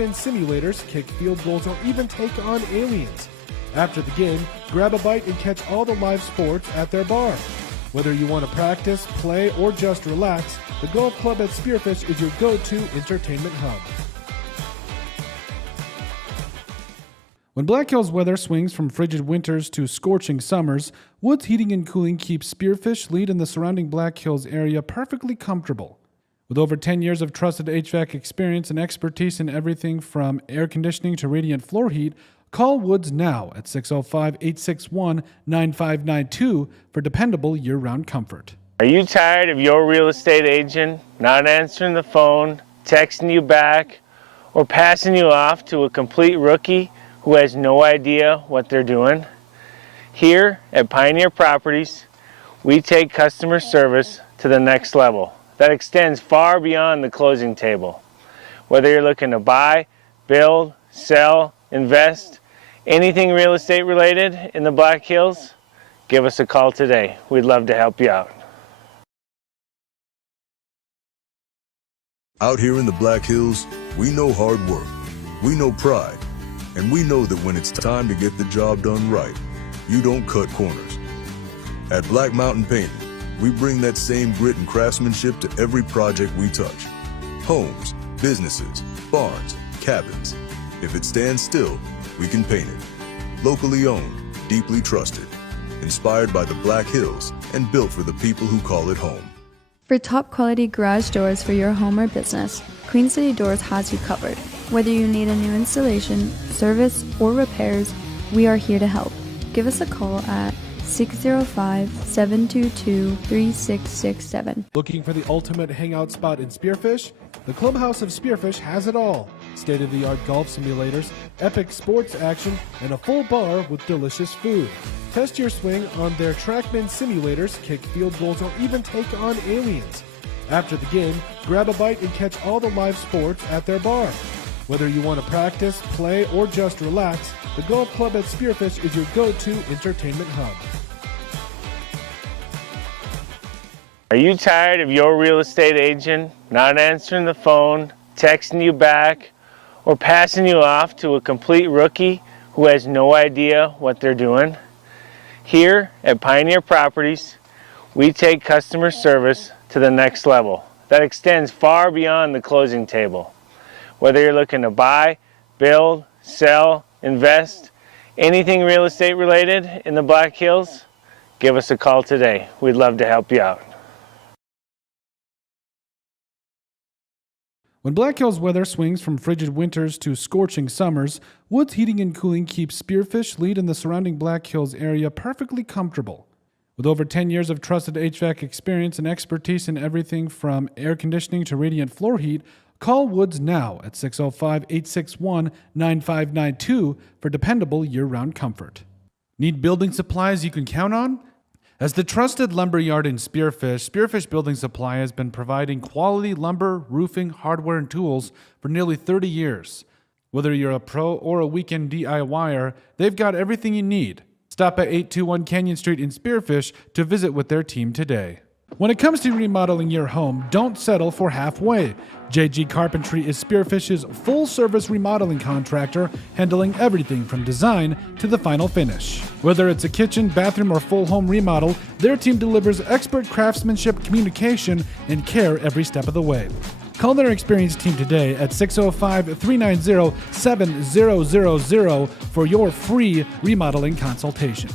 trackman simulators, kick field goals, or even take on aliens. After the game, grab a bite and catch all the live sports at their bar. Whether you want to practice, play, or just relax, the golf club at Spearfish is your go-to entertainment hub. When Black Hills weather swings from frigid winters to scorching summers, Woods Heating and Cooling keeps Spearfish, Lead, and the surrounding Black Hills area perfectly comfortable. With over 10 years of trusted HVAC experience and expertise in everything from air conditioning to radiant floor heat, call Woods now at 605-861-9592 for dependable year-round comfort. Are you tired of your real estate agent not answering the phone, texting you back, or passing you off to a complete rookie who has no idea what they're doing? Here at Pioneer Properties, we take customer service to the next level that extends far beyond the closing table. Whether you're looking to buy, build, sell, invest, anything real estate related in the Black Hills, give us a call today. We'd love to help you out. Out here in the Black Hills, we know hard work, we know pride, and we know that when it's time to get the job done right, you don't cut corners. At Black Mountain Painting, we bring that same grit and craftsmanship to every project we touch. Homes, businesses, barns, cabins. If it stands still, we can paint it. Locally owned, deeply trusted, inspired by the Black Hills, and built for the people who call it home. For top quality garage doors for your home or business, Queen City Doors has you covered. Whether you need a new installation, service, or repairs, we are here to help. Give us a call at 605-722-3667. Looking for the ultimate hangout spot in Spearfish? The Clubhouse of Spearfish has it all. State-of-the-art golf simulators, epic sports action, and a full bar with delicious food. Test your swing on their trackman simulators, kick field goals, or even take on aliens. After the game, grab a bite and catch all the live sports at their bar. Whether you want to practice, play, or just relax, the golf club at Spearfish is your go-to entertainment hub. Are you tired of your real estate agent not answering the phone, texting you back, or passing you off to a complete rookie who has no idea what they're doing? Here at Pioneer Properties, we take customer service to the next level that extends far beyond the closing table. Whether you're looking to buy, build, sell, invest, anything real estate related in the Black Hills, give us a call today. We'd love to help you out. When Black Hills weather swings from frigid winters to scorching summers, Woods Heating and Cooling keeps Spearfish, Lead, and the surrounding Black Hills area perfectly comfortable. With over 10 years of trusted HVAC experience and expertise in everything from air conditioning to radiant floor heat, call Woods now at 605-861-9592 for dependable year-round comfort. Need building supplies you can count on? As the trusted lumber yard in Spearfish, Spearfish Building Supply has been providing quality lumber, roofing, hardware, and tools for nearly 30 years. Whether you're a pro or a weekend DIYer, they've got everything you need. Stop at 821 Canyon Street in Spearfish to visit with their team today. When it comes to remodeling your home, don't settle for halfway. JG Carpentry is Spearfish's full-service remodeling contractor, handling everything from design to the final finish. Whether it's a kitchen, bathroom, or full home remodel, their team delivers expert craftsmanship, communication, and care every step of the way. Call their experienced team today at 605-390-7000 for your free remodeling consultation.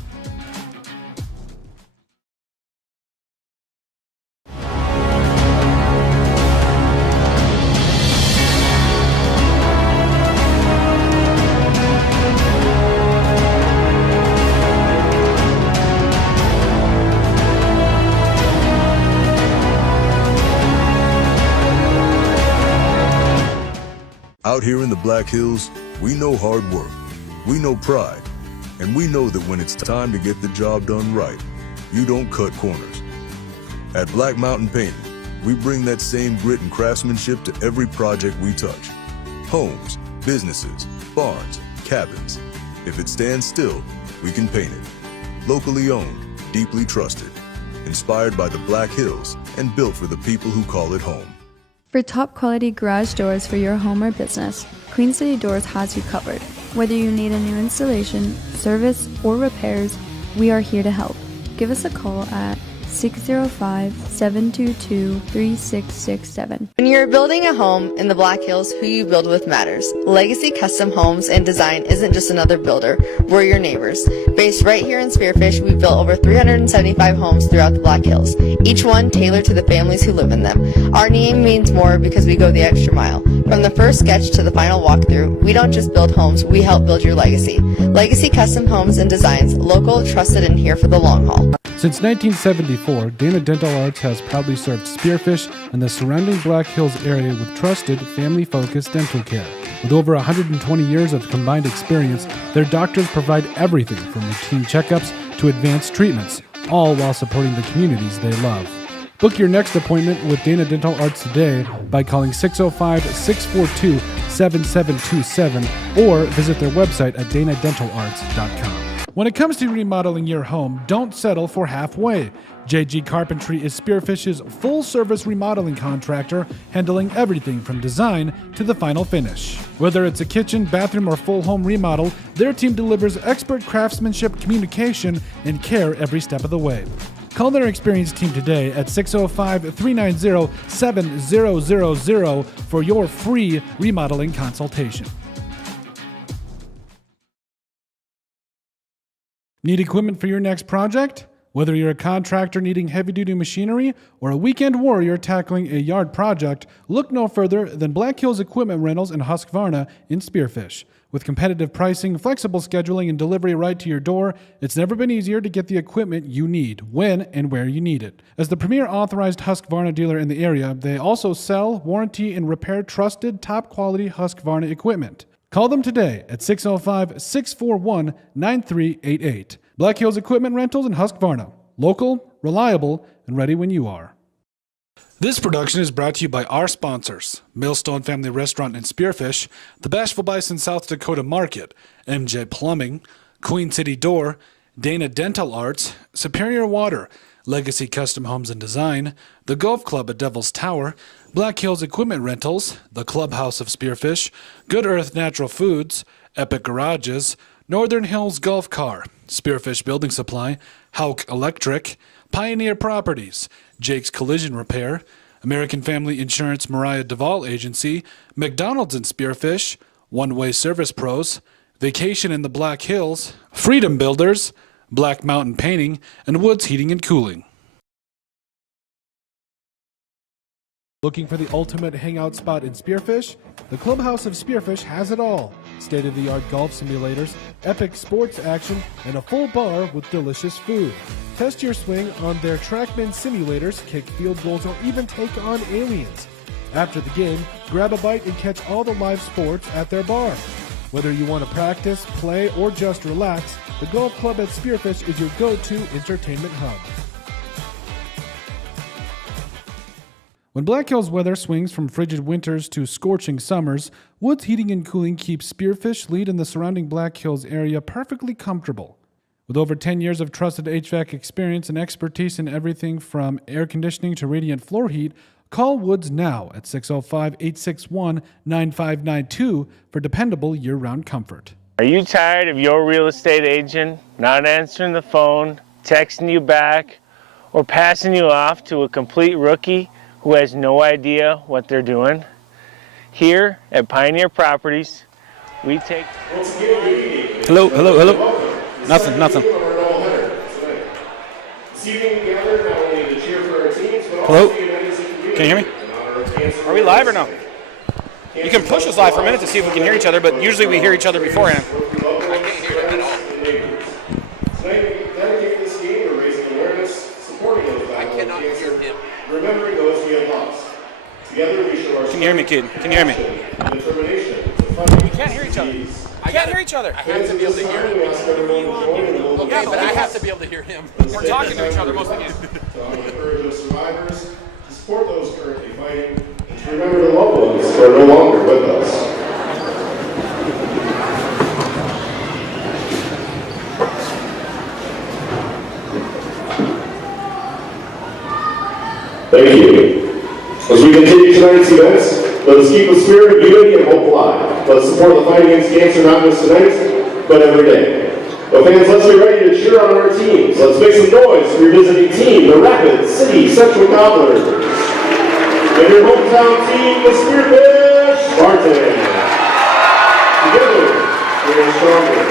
Out here in the Black Hills, we know hard work, we know pride, and we know that when it's time to get the job done right, you don't cut corners. At Black Mountain Painting, we bring that same grit and craftsmanship to every project we touch. Homes, businesses, barns, cabins. If it stands still, we can paint it. Locally owned, deeply trusted, inspired by the Black Hills, and built for the people who call it home. For top quality garage doors for your home or business, Queen City Doors has you covered. Whether you need a new installation, service, or repairs, we are here to help. Give us a call at 605-722-3667. When you're building a home in the Black Hills, who you build with matters. Legacy Custom Homes and Design isn't just another builder, we're your neighbors. Based right here in Spearfish, we've built over 375 homes throughout the Black Hills, each one tailored to the families who live in them. Our name means more because we go the extra mile. From the first sketch to the final walkthrough, we don't just build homes, we help build your legacy. Legacy Custom Homes and Designs, local, trusted, and here for the long haul. Since 1974, Dana Dental Arts has proudly served Spearfish and the surrounding Black Hills area with trusted, family-focused dental care. With over 120 years of combined experience, their doctors provide everything from routine checkups to advanced treatments, all while supporting the communities they love. Book your next appointment with Dana Dental Arts today by calling 605-642-7727 or visit their website at danadentalarts.com. When it comes to remodeling your home, don't settle for halfway. JG Carpentry is Spearfish's full-service remodeling contractor, handling everything from design to the final finish. Whether it's a kitchen, bathroom, or full home remodel, their team delivers expert craftsmanship, communication, and care every step of the way. Call their experienced team today at 605-390-7000 for your free remodeling consultation. Need equipment for your next project? Whether you're a contractor needing heavy-duty machinery or a weekend warrior tackling a yard project, look no further than Black Hills Equipment Rentals in Husqvarna in Spearfish. With competitive pricing, flexible scheduling, and delivery right to your door, it's never been easier to get the equipment you need, when and where you need it. As the premier authorized Husqvarna dealer in the area, they also sell, warranty, and repair trusted, top-quality Husqvarna equipment. Call them today at 605-641-9388. Black Hills Equipment Rentals in Husqvarna. Local, reliable, and ready when you are. This production is brought to you by our sponsors: Millstone Family Restaurant in Spearfish, the Bashful Bison South Dakota Market, MJ Plumbing, Queen City Door, Dana Dental Arts, Superior Water, Legacy Custom Homes and Design, the Golf Club at Devil's Tower, Black Hills Equipment Rentals, the Clubhouse of Spearfish, Good Earth Natural Foods, Epic Garages, Northern Hills Golf Car, Spearfish Building Supply, Hauk Electric, Pioneer Properties, Jake's Collision Repair, American Family Insurance Mariah Duvall Agency, McDonald's in Spearfish, One Way Service Pros, Vacation in the Black Hills, Freedom Builders, Black Mountain Painting, and Woods Heating and Cooling. Looking for the ultimate hangout spot in Spearfish? The Clubhouse of Spearfish has it all. State-of-the-art golf simulators, epic sports action, and a full bar with delicious food. Test your swing on their TrackMan simulators, kick field goals, or even take on aliens. After the game, grab a bite and catch all the live sports at their bar. Whether you want to practice, play, or just relax, the Golf Club at Spearfish is your go-to entertainment hub. When Black Hills weather swings from frigid winters to scorching summers, Woods Heating and Cooling keeps Spearfish Lead in the surrounding Black Hills area perfectly comfortable. With over 10 years of trusted HVAC experience and expertise in everything from air conditioning to radiant floor heat, call Woods now at 605-861-9592 for dependable year-round comfort. Are you tired of your real estate agent not answering the phone, texting you back, or passing you off to a complete rookie who has no idea what they're doing? Here at Pioneer Properties, we take... Hello. Nothing. Hello? Can you hear me? Are we live or no? You can push us live for a minute to see if we can hear each other, but usually we hear each other beforehand. I can't hear him at all. I cannot hear him. Remembering those we have lost. Together we show our... Can you hear me, kid? Can you hear me? Determination. We can't hear each other. I can't hear each other. I have to be able to hear him. Okay, but I have to be able to hear him. We're talking to each other most of the game. To encourage those survivors, to support those currently fighting, and to remember the loved ones who are no longer with us. Thank you. As we continue tonight's events, Let us keep the spirit of unity and hope alive. Let's support the fight against cancer not just tonight, but every day. So fans, let's get ready to cheer on our teams. Let's make some noise for your visiting team, the Rapid City Central Cobblers. And your hometown team, the Spearfish Spartans. Together, we are stronger.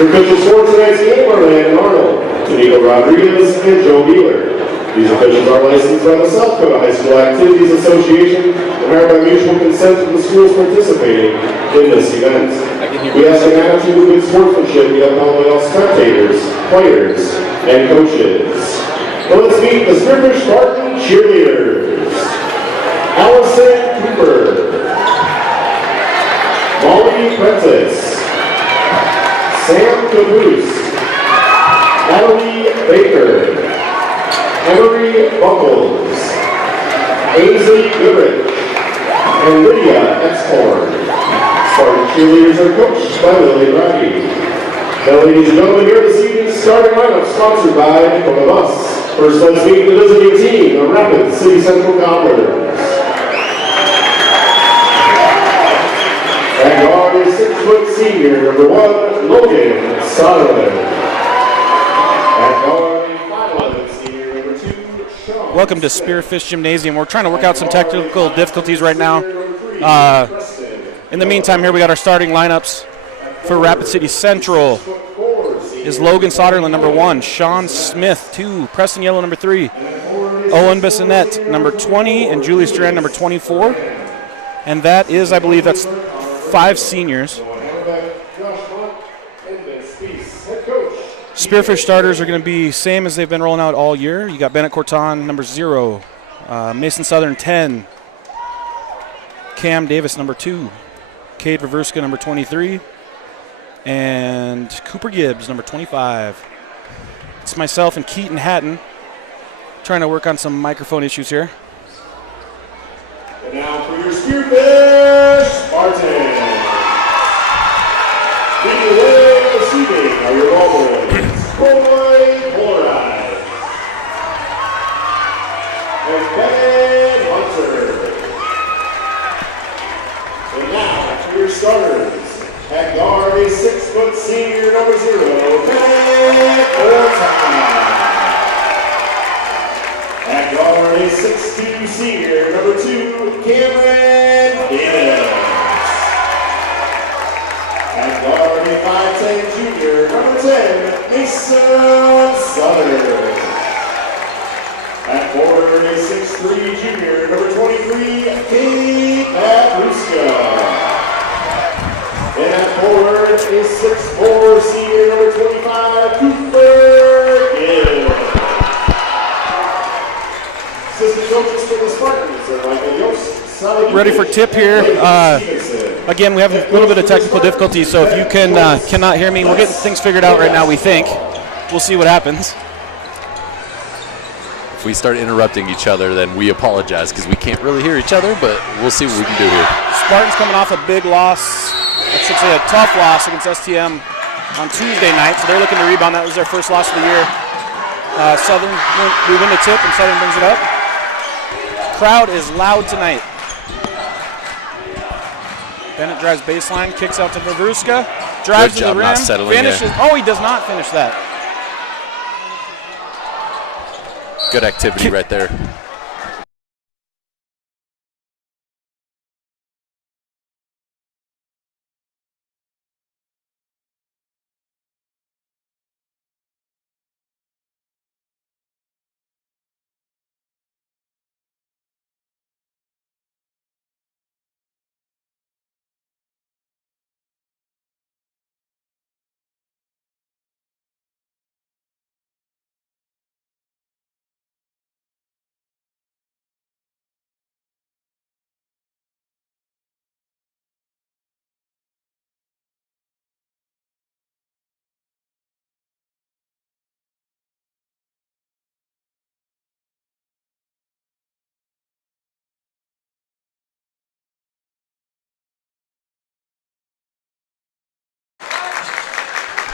Your officials for tonight's game are Landon Arnold, Tanico Rodriguez, and Joe Beeler. These officials are licensed by the South Dakota High School Activities Association and hired by mutual consent of the schools participating in this event. We ask an attitude of good sportsmanship be upheld by all spectators, players, and coaches. So let's meet the Spearfish Spartan cheerleaders. Allison Cooper, Molly Prentice, Sam Caboose, Emily Baker, Emery Buckles, Ainsley Goodrich, and Lydia Exhorn. Spartan cheerleaders are coached by Lily Roddy. Now, ladies and gentlemen, here this evening's starting lineup sponsored by one of us. First, let's meet the visiting team, the Rapid City Central Cobblers. And guard is 6' senior, number 1, Logan Sutherland. And guard, 5'11" senior, number 2, Sean. Welcome to Spearfish Gymnasium. We're trying to work out some technical difficulties right now. In the meantime, here we got our starting lineups for Rapid City Central. Is Logan Soderland, number 1, Sean Smith, 2, Preston Yellow, number 3, Owen Bissonette, number 20, and Julie Strand, number 24. And that is, I believe, that's 5 seniors. Spearfish starters are going to be same as they've been rolling out all year. You got Bennett Corton, number 0, Mason Southern, 10, Cam Davis, number 2, Cade Ververska, number 23, and Cooper Gibbs, number 25. It's myself and Keaton Hatton trying to work on some microphone issues here. And now for your Spearfish Spartans. Leading the way this evening are your Rovers, Roy Polarized, and Ben Hunter. And now for your starters. At guard is 6' senior, number 0, Ben Orton. At guard is 6'2" senior, number 2, Cameron Davis. At guard is 5'10" junior, number 10, Mason Sutter. At forward is 6'3" junior, number 23, Kate Patruska. And at forward is 6'4" senior, number 25, Cooper Gibbs. Assistant coaches for the Spartans are Michael Yost. Ready for tip here. Again, we have a little bit of technical difficulty, so if you cannot hear me, we're getting things figured out right now, we think. We'll see what happens. If we start interrupting each other, then we apologize because we can't really hear each other, but we'll see what we can do here. Spartans coming off a big loss, I should say a tough loss against STM on Tuesday night, so they're looking to rebound. That was their first loss of the year. Southern, we win the tip and Southern brings it up. Crowd is loud tonight. Bennett drives baseline, kicks out to Ververska, drives to the rim, finishes. Oh, he does not finish that. Good activity right there.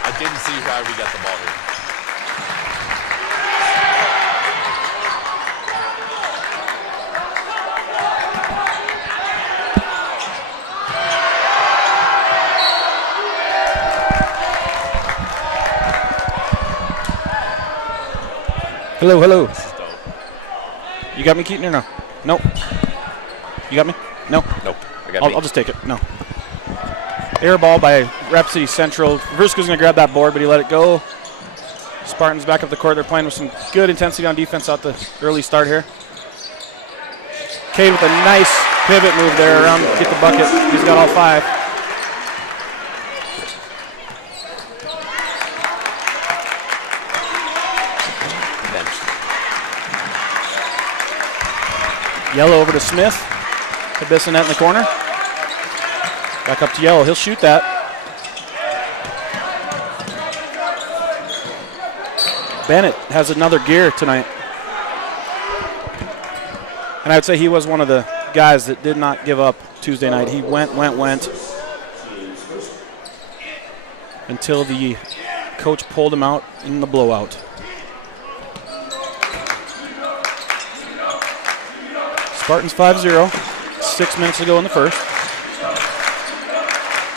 I didn't see how we got the ball here. Hello, hello. You got me, Keaton, or no? Nope. You got me? No? Nope. I'll just take it. No. Air ball by Rapid City Central. Versko's going to grab that board, but he let it go. Spartans back up the court. They're playing with some good intensity on defense out the early start here. Cade with a nice pivot move there around to get the bucket. He's got all 5. Yellow over to Smith. Bissonette in the corner. Back up to Yellow. He'll shoot that. Bennett has another gear tonight. And I would say he was one of the guys that did not give up Tuesday night. He went until the coach pulled him out in the blowout. Spartans 5-0. 6 minutes to go in the first.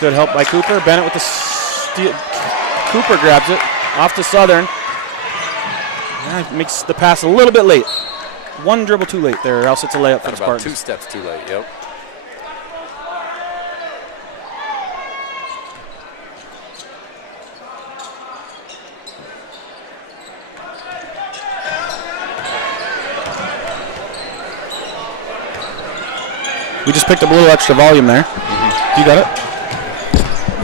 Good help by Cooper. Bennett with the steal. Cooper grabs it off to Southern. Makes the pass a little bit late. One dribble too late there, or else it's a layup for the Spartans. 2 steps too late, yep. We just picked up a little extra volume there. You got it?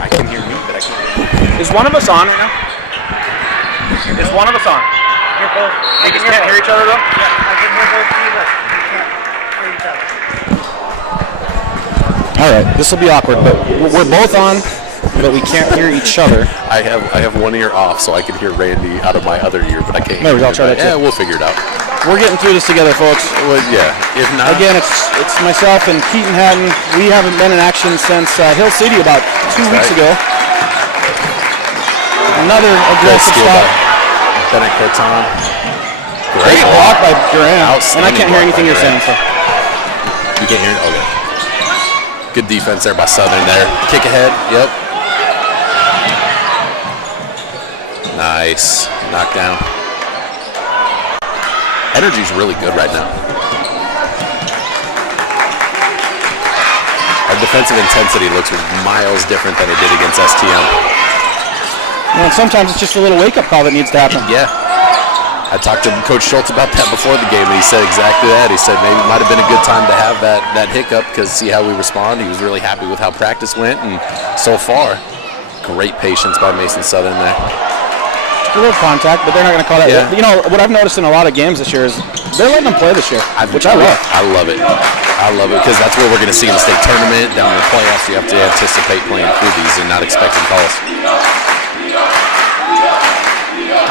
I can hear you, but I can't hear you. Is one of us on right now? Is one of us on? You're both. We just can't hear each other though? Yeah, I can hear both of you, but we can't hear each other. All right, this will be awkward, but we're both on, but we can't hear each other. I have one ear off, so I can hear Randy out of my other ear, but I can't hear Maybe I'll try that too. Yeah, we'll figure it out. We're getting through this together, folks. Well, yeah, if not. Again, it's myself and Keaton Hatton. We haven't been in action since Hill City about 2 weeks ago. Another aggressive stop. Bennett gets on. Great block by Durant. And I can't hear anything you're saying. So. You can't hear it? Okay. Good defense there by Southern there. Kick ahead. Yep. Nice. Knockdown. Energy's really good right now. Our defensive intensity looks miles different than it did against STM. Well, sometimes it's just a little wake-up call that needs to happen. Yeah. I talked to Coach Schultz about that before the game, and he said exactly that. He said maybe it might have been a good time to have that hiccup because see how we respond. He was really happy with how practice went, and so far, great patience by Mason Southern there. A little contact, but they're not going to call that. Yeah. You know, what I've noticed in a lot of games this year is they're letting them play this year, which I love. I love it. I love it because that's what we're going to see in the state tournament. Down in the playoffs, you have to anticipate playing through these and not expecting calls.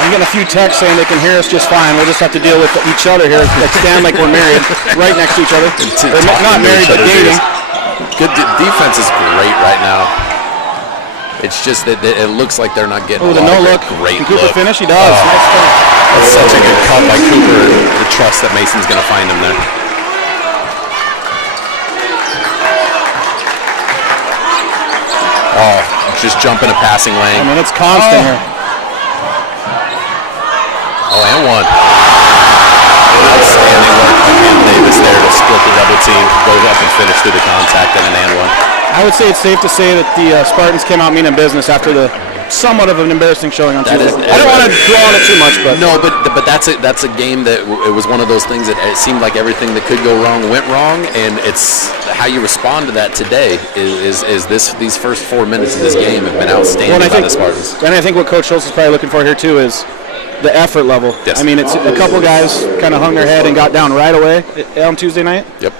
I'm getting a few texts saying they can hear us just fine. We'll just have to deal with each other here. Let's stand like we're married, right next to each other. Not married, but dating. Good defense is great right now. It's just that it looks like they're not getting the no look. Great Can Cooper look. finish? He does. Nice finish. That's such a good cut by Cooper. The trust that Mason's going to find him there. Oh, just jumping a passing lane. I mean, it's constant here. Oh, and one. Outstanding work by Cam Davis there to split the double team, go up and finish through the contact and an and one. I would say it's safe to say that the Spartans came out meaning business after the somewhat of an embarrassing showing on Tuesday. I don't want to dwell on it too much, but no, but that's a game that it was one of those things that it seemed like everything that could go wrong went wrong, and it's how you respond to that today is these first 4 minutes of this game have been outstanding by the Spartans. And I think what Coach Schultz is probably looking for here too is the effort level. Yes. I mean, it's a couple guys kind of hung their head and got down right away on Tuesday night. Yep.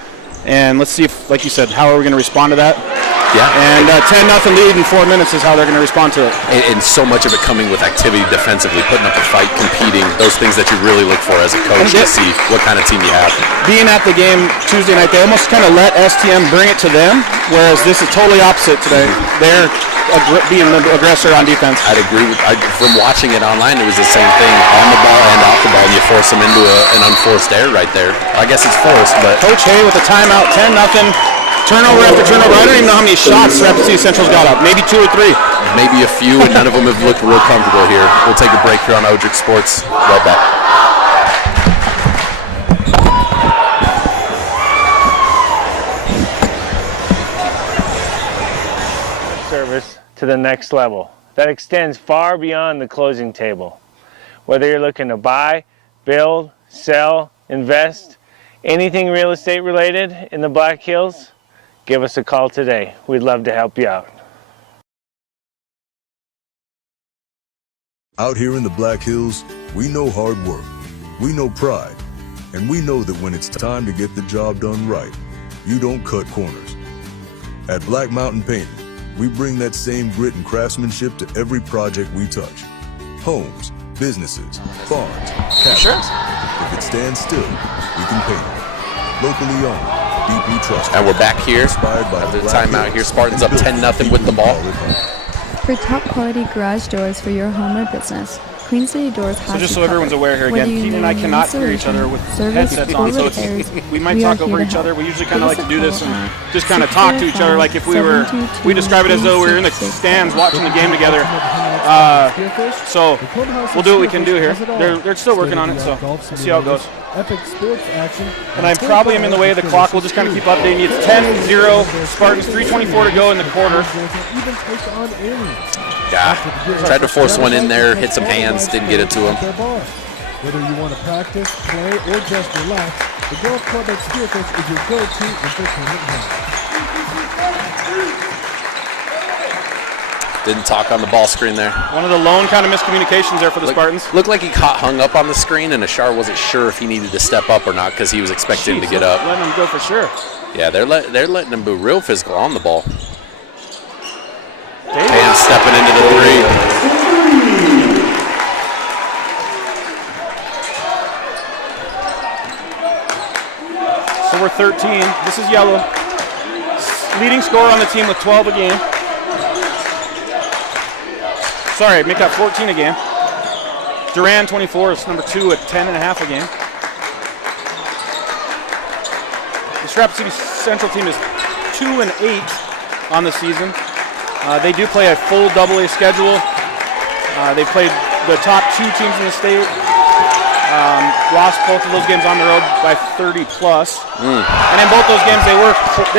And let's see if, like you said, how are we going to respond to that? Yeah. And 10-0 lead in 4 minutes is how they're going to respond to it. And so much of it coming with activity defensively, putting up a fight, competing, those things that you really look for as a coach to see what kind of team you have. Being at the game Tuesday night, they almost kind of let STM bring it to them, whereas this is totally opposite today. They're being the aggressor on defense. I'd agree with. From watching it online, it was the same thing on the ball and off the ball, and you force them into an unforced error right there. I guess it's forced, but Coach Hay with a timeout, 10-0. Turnover after turnover. I don't even know how many shots Rapid City Central's got up. Maybe 2 or 3. Maybe a few, and none of them have looked real comfortable here. We'll take a break here on Odrick Sports. Right back. service to the next level that extends far beyond the closing table. Whether you're looking to buy, build, sell, invest, anything real estate related in the Black Hills, give us a call today. We'd love to help you out. Out here in the Black Hills, we know hard work, we know pride, and we know that when it's time to get the job done right, you don't cut corners. At Black Mountain Painting, we bring that same grit and craftsmanship to every project we touch. Homes, businesses, farms, cabins. Sure. If it stands still, we can paint it. Locally owned, deeply trusted. And we're back here Inspired by after the Black timeout Hills here. Spartans and up built 10-0 with the people ball. who call it home. For top quality garage doors for your home or business, Queen City Doors has So just you so everyone's covered. aware here again, Whether you Keaton and need I new cannot hear each other installation, with service, headsets or on, so repairs, we might we are talk over here to each other. help. We usually kind of Give like us to a do this call and at just kind of talk to each other like if we describe it as though we were in the stands watching the game together. So we'll do what we can do here. They're still working on it, so we'll see how it goes. Epic sports action. And I probably am in the way of the clock. We'll just kind of keep updating you. It's 10-0 Spartans, 3:24 to go in the quarter. Yeah, tried to force one in there, hit some hands, didn't get it to him. Whether you want to practice, play, or just relax, the golf club at Spearfish is your go-to entertainment home. Didn't talk on the ball screen there. One of the lone kind of miscommunications there for the Spartans. Looked like he hung up on the screen, and Ashar wasn't sure if he needed to step up or not because he was expecting him to get up. Letting him go for sure. Yeah, they're letting him be real physical on the ball. And stepping into the three. So we're 13. This is Yellow. Leading scorer on the team with 12 a game. Sorry, make that 14 a game. Duran, 24, is number 2 at 10.5 a game. This Rapid City Central team is 2-8 on the season. They do play a full AA schedule. They played the top 2 teams in the state. Lost both of those games on the road by 30 plus. And in both those games, they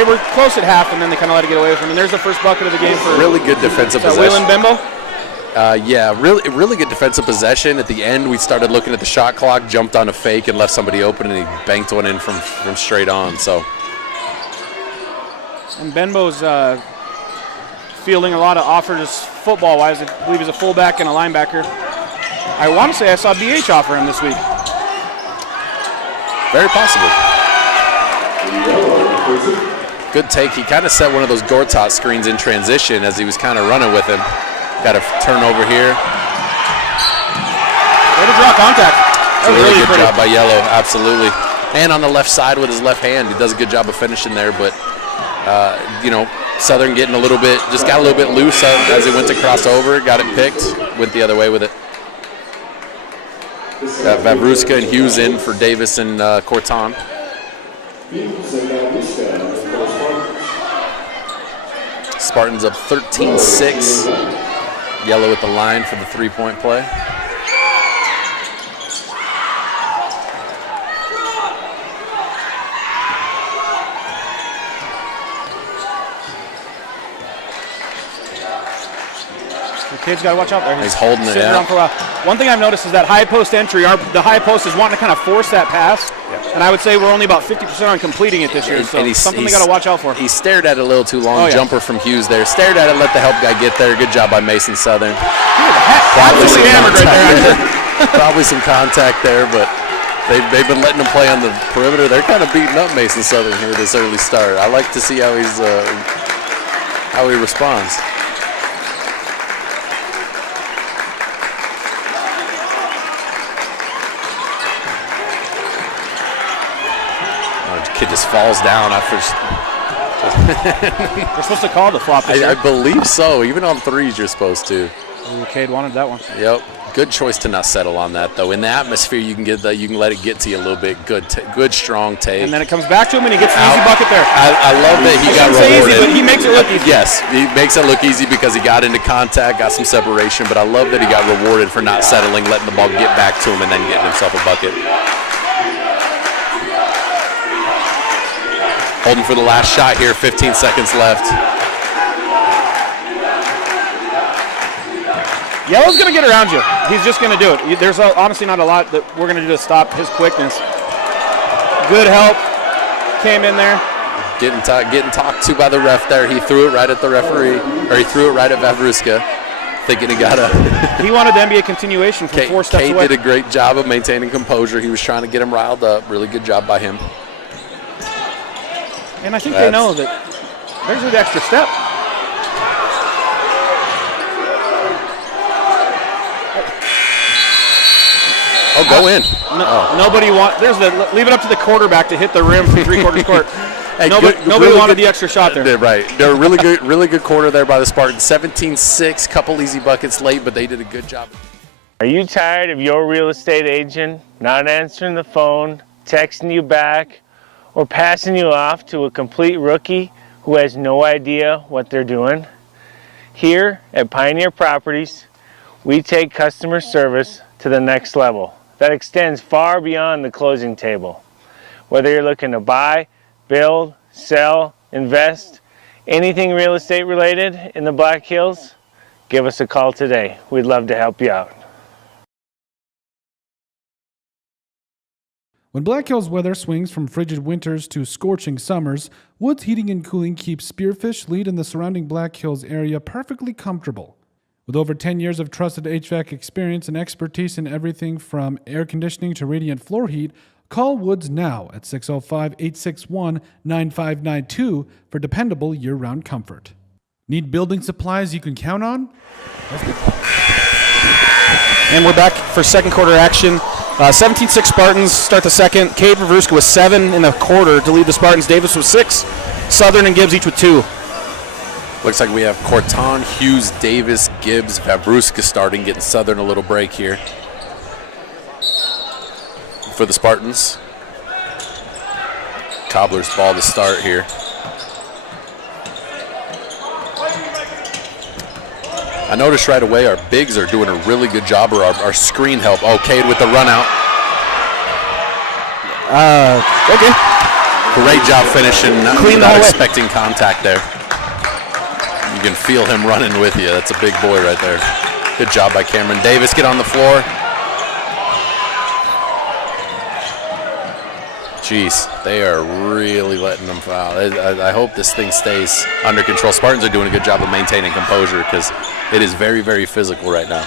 were close at half, and then they kind of let it get away from them. And there's the first bucket of the game for really good defensive possession. Waylon Bimbo. Yeah, really good defensive possession. At the end, we started looking at the shot clock, jumped on a fake, and left somebody open, and he banked one in from straight on. So. And Benbo's fielding a lot of offers football-wise. I believe he's a fullback and a linebacker. I want to say I saw BH offer him this week. Very possible. Good take. He kind of set one of those Gortat screens in transition as he was kind of running with him. Got a turnover here. Way to draw contact. That was really good pretty. job by Yellow, absolutely. And on the left side with his left hand, he does a good job of finishing there, but Southern getting got a little bit loose as he went to cross over, got it picked, went the other way with it. Got Vavruska and Hughes in for Davis and Corton. Spartans up 13-6. Yellow at the line for the three-point play. Kid's got to watch out there. He's holding it, sitting around for a while. One thing I've noticed is that high post entry, the high post is wanting to kind of force that pass. Yeah. And I would say we're only about 50% on completing it this year, so something they got to watch out for. He stared at it a little too long. Jumper from Hughes there. Stared at it, let the help guy get there. Good job by Mason Southern. Absolutely hammered right there. Probably some contact there, but they've been letting him play on the perimeter. They're kind of beating up Mason Southern here this early start. I like to see how he responds. Kid just falls down after. They're supposed to call the flop. I believe so. Even on threes, you're supposed to. Ooh, Cade wanted that one. Yep. Good choice to not settle on that though. In the atmosphere, you can let it get to you a little bit. Good strong take. And then it comes back to him, and he gets an easy bucket there. I love that he got rewarded. Easy, but he makes it look easy. Yes, he makes it look easy because he got into contact, got some separation. But I love that he got rewarded for not settling, letting the ball get back to him, and then getting himself a bucket. Holding for the last shot here, 15 seconds left. Yellow's going to get around you. He's just going to do it. There's honestly not a lot that we're going to do to stop his quickness. Good help. Came in there. Getting talked to by the ref there. He threw it right at the referee, or he threw it right at Vavruska, thinking he got a... He wanted them to be a continuation from 4 steps away. Kate did a great job of maintaining composure. He was trying to get him riled up. Really good job by him. And I think they know that there's an extra step. Oh, go in. Nobody leave it up to the quarterback to hit the rim from 3/4 court. Hey, nobody really wanted good, the extra shot there. Right. They're really good quarter there by the Spartans. 17-6, couple easy buckets late, but they did a good job. Are you tired of your real estate agent not answering the phone, texting you back, or passing you off to a complete rookie who has no idea what they're doing? Here at Pioneer Properties, we take customer service to the next level. That extends far beyond the closing table. Whether you're looking to buy, build, sell, invest, anything real estate related in the Black Hills, give us a call today. We'd love to help you out. When Black Hills weather swings from frigid winters to scorching summers, Woods Heating and Cooling keeps Spearfish, Lead, and the surrounding Black Hills area perfectly comfortable. With over 10 years of trusted HVAC experience and expertise in everything from air conditioning to radiant floor heat, call Woods now at 605-861-9592 for dependable year-round comfort. Need building supplies you can count on? And we're back for second quarter action. 17-6 Spartans start the second. Cade Vavruska with 7 in the quarter to lead the Spartans. Davis with 6. Southern and Gibbs each with 2. Looks like we have Corton, Hughes, Davis, Gibbs, Vavruska starting, getting Southern a little break here for the Spartans. Cobblers ball to start here. I noticed right away our bigs are doing a really good job, or our screen help. Oh, Cade with the run out. Okay. Great job finishing, Clean not the way. expecting contact there. You can feel him running with you. That's a big boy right there. Good job by Cameron Davis. Get on the floor. Jeez, they are really letting them foul. I hope this thing stays under control. Spartans are doing a good job of maintaining composure because it is very, very physical right now.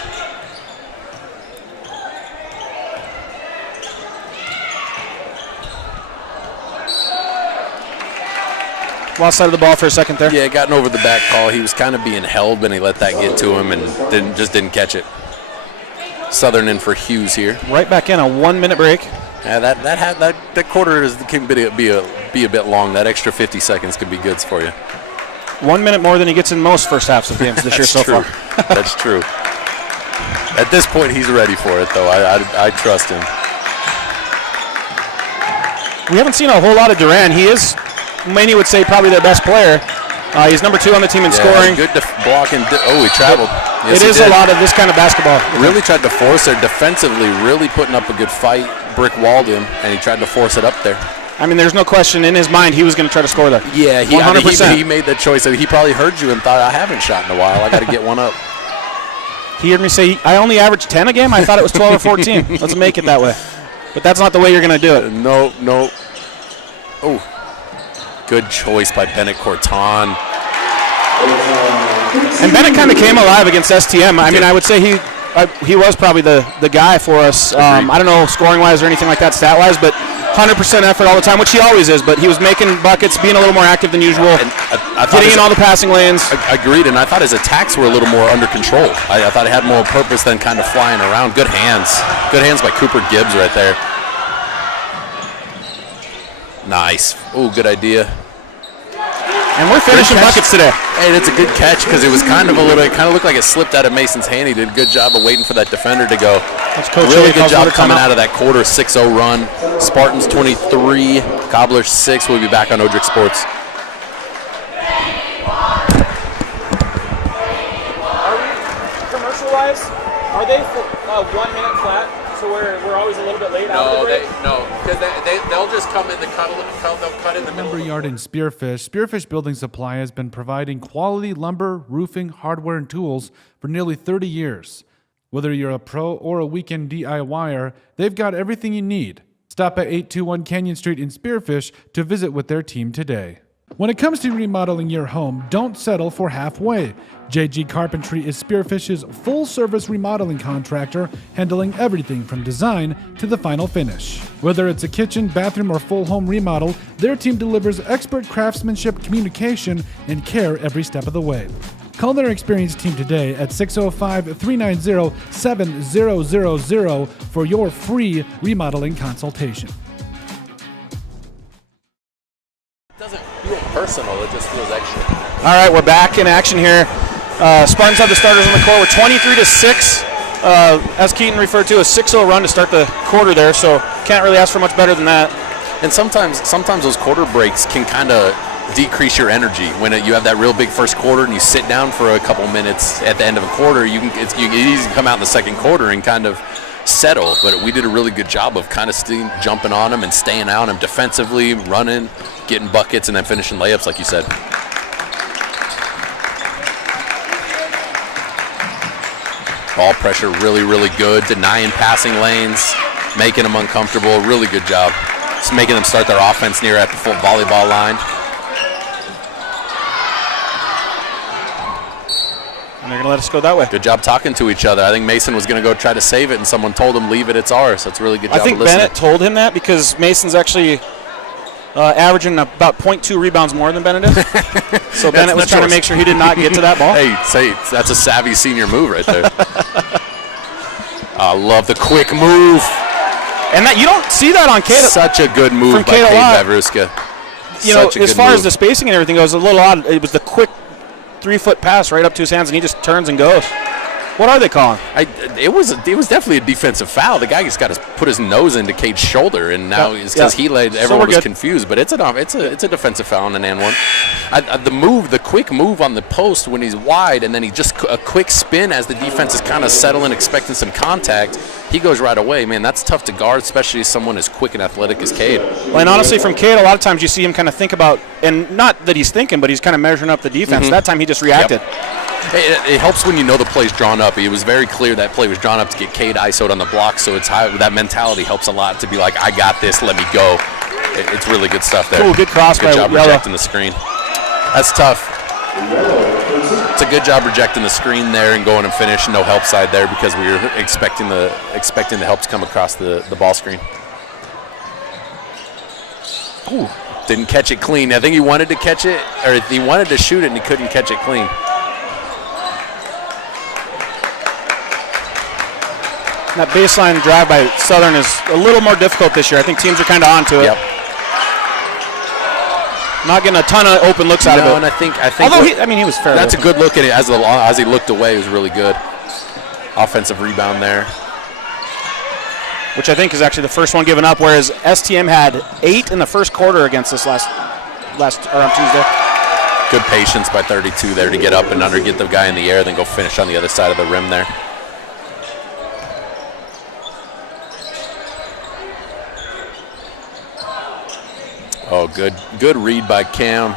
Lost side of the ball for a second there. Yeah, gotten over the back call. He was kind of being held, but he let that get to him and didn't catch it. Southern in for Hughes here. Right back in, a 1-minute break. Yeah, that quarter can be a bit long. That extra 50 seconds could be good for you. 1 minute more than he gets in most first halves of games this year so far. That's true. At this point, he's ready for it, though. I trust him. We haven't seen a whole lot of Duran. He is, many would say, probably their best player. He's number 2 on the team in scoring. Good blocking. Oh, he traveled. Yes, it is a lot of this kind of basketball. Really tried to force it defensively, really putting up a good fight. Brick walled him, and he tried to force it up there. I mean, there's no question in his mind he was going to try to score there. Yeah, 100%. He made that choice. He probably heard you and thought, I haven't shot in a while. I got to get one up. He heard me say, I only averaged 10 a game? I thought it was 12 or 14. Let's make it that way. But that's not the way you're going to do it. No. Oh, good choice by Bennett Corton. And Bennett kind of came alive against STM. I mean, I would say he was probably the guy for us. I don't know scoring-wise or anything like that stat-wise, but 100% effort all the time, which he always is. But he was making buckets, being a little more active than usual, getting in all the passing lanes. Agreed, and I thought his attacks were a little more under control. I thought he had more purpose than kind of flying around. Good hands. Good hands by Cooper Gibbs right there. Nice. Oh, good idea. And we're finishing buckets today. Hey, that's a good catch because it was kind of looked like it slipped out of Mason's hand. He did a good job of waiting for that defender to go. Really good job coming out of that quarter 6-0 run. Spartans 23, Cobblers 6. We'll be back on Odrick Sports. Commercial-wise, are they 1 minute flat? So we're always a little bit late out of the break? No, because they'll just come in they'll cut in the middle. Lumberyard in Spearfish. Spearfish Building Supply has been providing quality lumber, roofing, hardware, and tools for nearly 30 years. Whether you're a pro or a weekend DIYer, they've got everything you need. Stop at 821 Canyon Street in Spearfish to visit with their team today. When it comes to remodeling your home, don't settle for halfway. JG Carpentry is Spearfish's full-service remodeling contractor, handling everything from design to the final finish. Whether it's a kitchen, bathroom, or full home remodel, their team delivers expert craftsmanship, communication, and care every step of the way. Call their experienced team today at 605-390-7000 for your free remodeling consultation. Doesn't feel personal, it just feels extra. All right, we're back in action here. Spartans have the starters on the court. We're 23-6. As Keaton referred to, a 6-0 run to start the quarter there, so can't really ask for much better than that. And sometimes those quarter breaks can kind of decrease your energy. When you have that real big first quarter and you sit down for a couple minutes at the end of a quarter, you can easily come out in the second quarter and kind of settle. But we did a really good job of kind of jumping on them and staying on them defensively, running, getting buckets, and then finishing layups, like you said. Ball pressure really, really good. Denying passing lanes, making them uncomfortable. Really good job. Just making them start their offense near at the full volleyball line. And they're going to let us go that way. Good job talking to each other. I think Mason was going to go try to save it, and someone told him, leave it, it's ours. That's a really good job. I think of listening. Bennett told him that because Mason's actually averaging about 0.2 rebounds more than Bennett is. So Bennett was trying to make sure he did not get to that ball. Hey, that's a savvy senior move right there. I love the quick move. And that you don't see that on Kate. Such a good move by Kate Vavruska. You know, as far as the spacing and everything goes, a little odd. It was the quick 3-foot pass right up to his hands, and he just turns and goes. What are they calling? It was definitely a defensive foul. The guy just got to put his nose into Cade's shoulder, and now it's because he laid. Everyone was confused, but it's a defensive foul on an and one. The quick move on the post when he's wide, and then he just a quick spin as the defense is kind of settling, expecting some contact. He goes right away. Man, that's tough to guard, especially someone as quick and athletic as Cade. Well, and honestly, from Cade, a lot of times you see him kind of think about, and not that he's thinking, but he's kind of measuring up the defense. That time he just reacted. Yep. It helps when you know the play's drawn up. It was very clear that play was drawn up to get Cade ISO'd on the block, so that mentality helps a lot to be like, I got this, let me go. It's really good stuff there. Cool, good cross by Good job rejecting the screen. That's tough. It's a good job rejecting the screen there and going and finish. No help side there because we were expecting the help to come across the ball screen. Ooh, didn't catch it clean. I think he wanted to catch it, or he wanted to shoot it and he couldn't catch it clean. That baseline drive by Southern is a little more difficult this year. I think teams are kind of onto it. Yep. Not getting a ton of open looks out of it. And I think. Although he was fair. That's a good look at it as he looked away. It was really good. Offensive rebound there. Which I think is actually the first one given up, whereas STM had 8 in the first quarter against us last on Tuesday. Good patience by 32 there to get up and under, get the guy in the air, then go finish on the other side of the rim there. Oh, good read by Cam.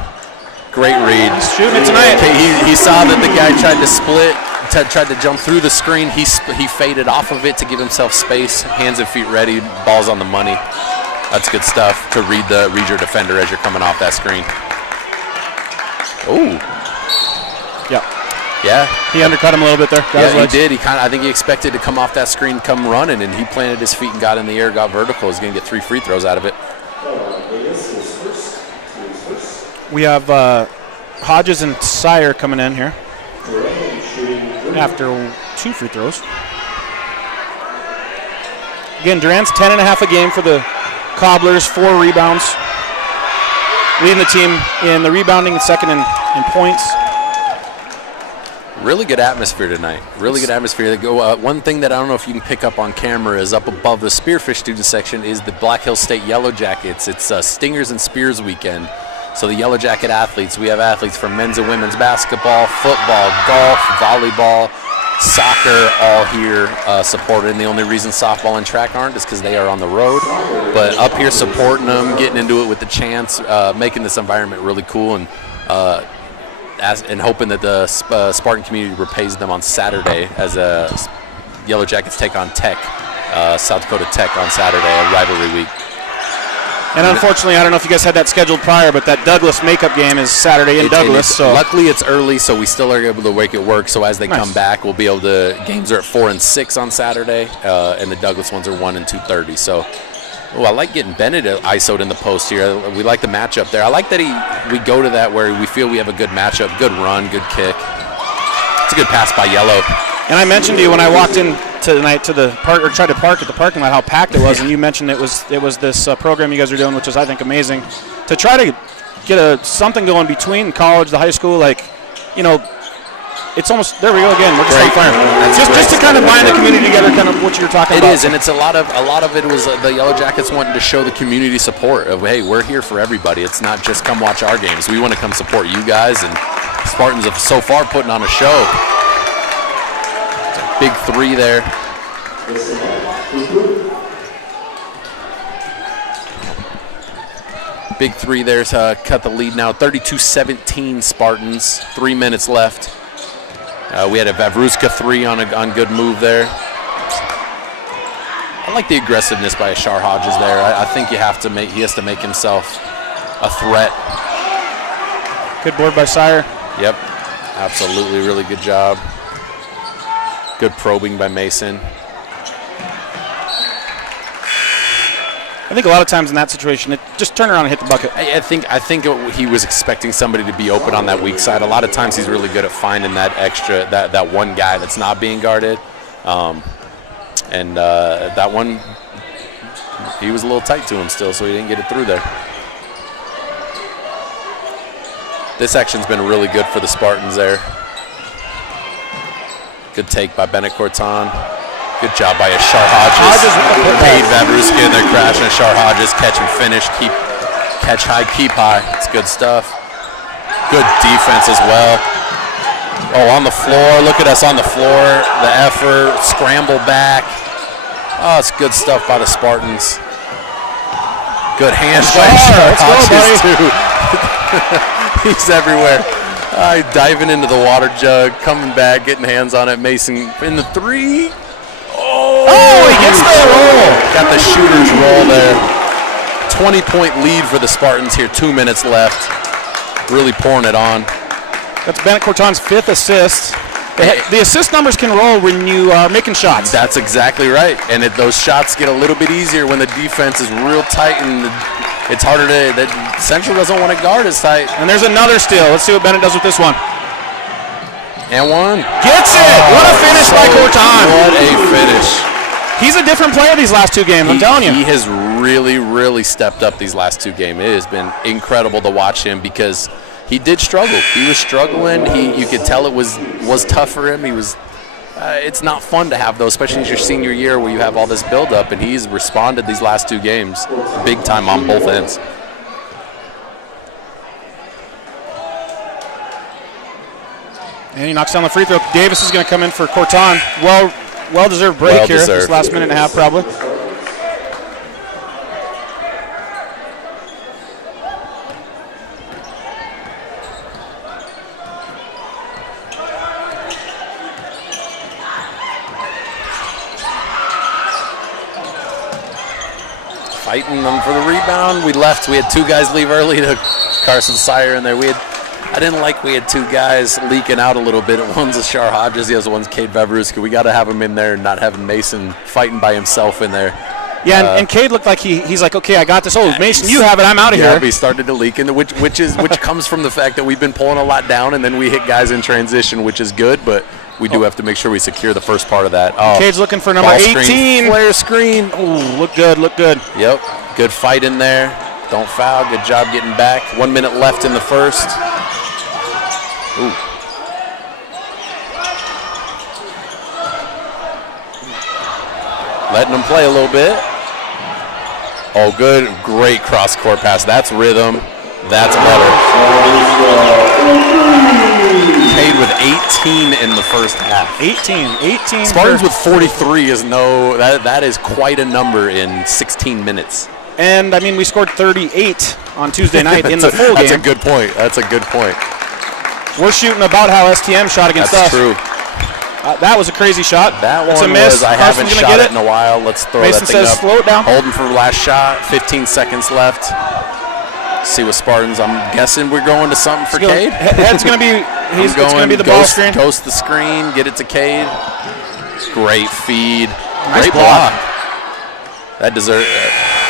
Great read. He's shooting it tonight. He saw that the guy tried to split, tried to jump through the screen. He faded off of it to give himself space. Hands and feet ready. Ball's on the money. That's good stuff to read your defender as you're coming off that screen. Ooh. Yep. Yeah. He undercut him a little bit there. He did. I think he expected to come off that screen, come running, and he planted his feet and got in the air, got vertical. He's going to get 3 free throws out of it. We have Hodges and Sire coming in here after 2 free throws. Again, Durant's 10.5 a game for the Cobblers, 4 rebounds. Leading the team in the rebounding, second in points. Really good atmosphere tonight. Really good atmosphere. One thing that I don't know if you can pick up on camera is up above the Spearfish student section is the Black Hills State Yellow Jackets. It's Stingers and Spears weekend. So the Yellow Jacket athletes, we have athletes from men's and women's basketball, football, golf, volleyball, soccer, all here supported. And the only reason softball and track aren't is because they are on the road. But up here supporting them, getting into it with the chants, making this environment really cool, and hoping that the Spartan community repays them on Saturday as Yellow Jackets take on Tech, South Dakota Tech on Saturday, a rivalry week. And unfortunately, I don't know if you guys had that scheduled prior, but that Douglas makeup game is Saturday in Douglas. So luckily, it's early, so we still are able to make it work. So as they come back, we'll be able to. Games are at 4 and 6 on Saturday, and the Douglas ones are 1 and 2:30. So, I like getting Bennett ISO'd in the post here. We like the matchup there. I like that we go to that where we feel we have a good matchup, good run, good kick. It's a good pass by Yellow. And I mentioned to you when I walked in tonight to the park, or tried to park at the parking lot, how packed it was, and you mentioned it was this program you guys are doing, which is, I think, amazing. To try to get something going between college, the high school, it's almost, there we go again. We're just on fire. Just to kind of bind the community together, kind of what you're talking about. It is, and it's a lot of it was the Yellow Jackets wanting to show the community support of, hey, we're here for everybody. It's not just come watch our games. We want to come support you guys, and Spartans have so far putting on a show. Big 3 there. Big 3 there to cut the lead now. 32-17 Spartans. 3 minutes left. We had a Vavruska 3 on good move there. I like the aggressiveness by Ashar Hodges there. I think he has to make himself a threat. Good board by Sire. Yep, absolutely, really good job. Good probing by Mason. I think a lot of times in that situation, it just turn around and hit the bucket. I think he was expecting somebody to be open on that weak side. A lot of times he's really good at finding that extra, that one guy that's not being guarded. That one, he was a little tight to him still, so he didn't get it through there. This action's been really good for the Spartans there. Good take by Bennett Corton. Good job by Ashar Hodges. Paid Vavruska in there, crashing. Ashar Hodges, catch and finish. Catch high, keep high. It's good stuff. Good defense as well. Oh, on the floor. Look at us on the floor. The effort, scramble back. Oh, it's good stuff by the Spartans. Good hands by Ashar Hodges, too. He's everywhere. Diving into the water jug, coming back, getting hands on it. Mason in the 3. Oh, he gets the roll. Got the shooter's roll there. 20-point lead for the Spartans here. 2 minutes left. Really pouring it on. That's Bennett Corton's 5th assist. The assist numbers can roll when you are making shots. That's exactly right. And those shots get a little bit easier when the defense is real tight and it's harder to. Central doesn't want to guard as tight. And there's another steal. Let's see what Bennett does with this one. And one. Gets it! What a finish by Corton. What a finish. He's a different player these last 2 games, I'm telling you. He has really, really stepped up these last 2 games. It has been incredible to watch him because he did struggle. He was struggling. You could tell it was tough for him. He was. It's not fun to have those, especially as your senior year where you have all this buildup, and he's responded these last 2 games big time on both ends. And he knocks down the free throw. Davis is going to come in for Corton. Well-deserved break here. This last minute and a half, probably. Fighting them for the rebound. We had 2 guys leave early to Carson Sire in there. I didn't like we had 2 guys leaking out a little bit. One's Ashar Hodges, the other one's Cade Vavruska. We got to have him in there and not having Mason fighting by himself in there. Yeah, and Cade looked like he's like, okay, I got this. Oh, Mason, you have it. I'm out of here. Yeah, he started to leak, which comes from the fact that we've been pulling a lot down, and then we hit guys in transition, which is good, but we do have to make sure we secure the first part of that. Oh, Cade's looking for number 18. Flare screen. Oh, look good. Yep, good fight in there. Don't foul. Good job getting back. 1 minute left in the first. Ooh. Letting them play a little bit. Oh, good. Great cross-court pass. That's rhythm. That's better. Cade with 18 in the first half. 18. Spartans with 43 is that is quite a number in 16 minutes. And, I mean, we scored 38 on Tuesday night in the full game. That's a good point. We're shooting about how STM shot against us. That's true. That was a crazy shot. That That's one a miss. was, I Carson's haven't gonna shot get it in a while. Let's throw Mason that thing says up. slow it down. Holding for last shot. 15 seconds left. See what Spartans. I'm guessing we're going to something for Cade. Head's going to be. It's going to be the ball screen. Ghost the screen. Get it to Cade. Great feed. Nice Great block. That deserved.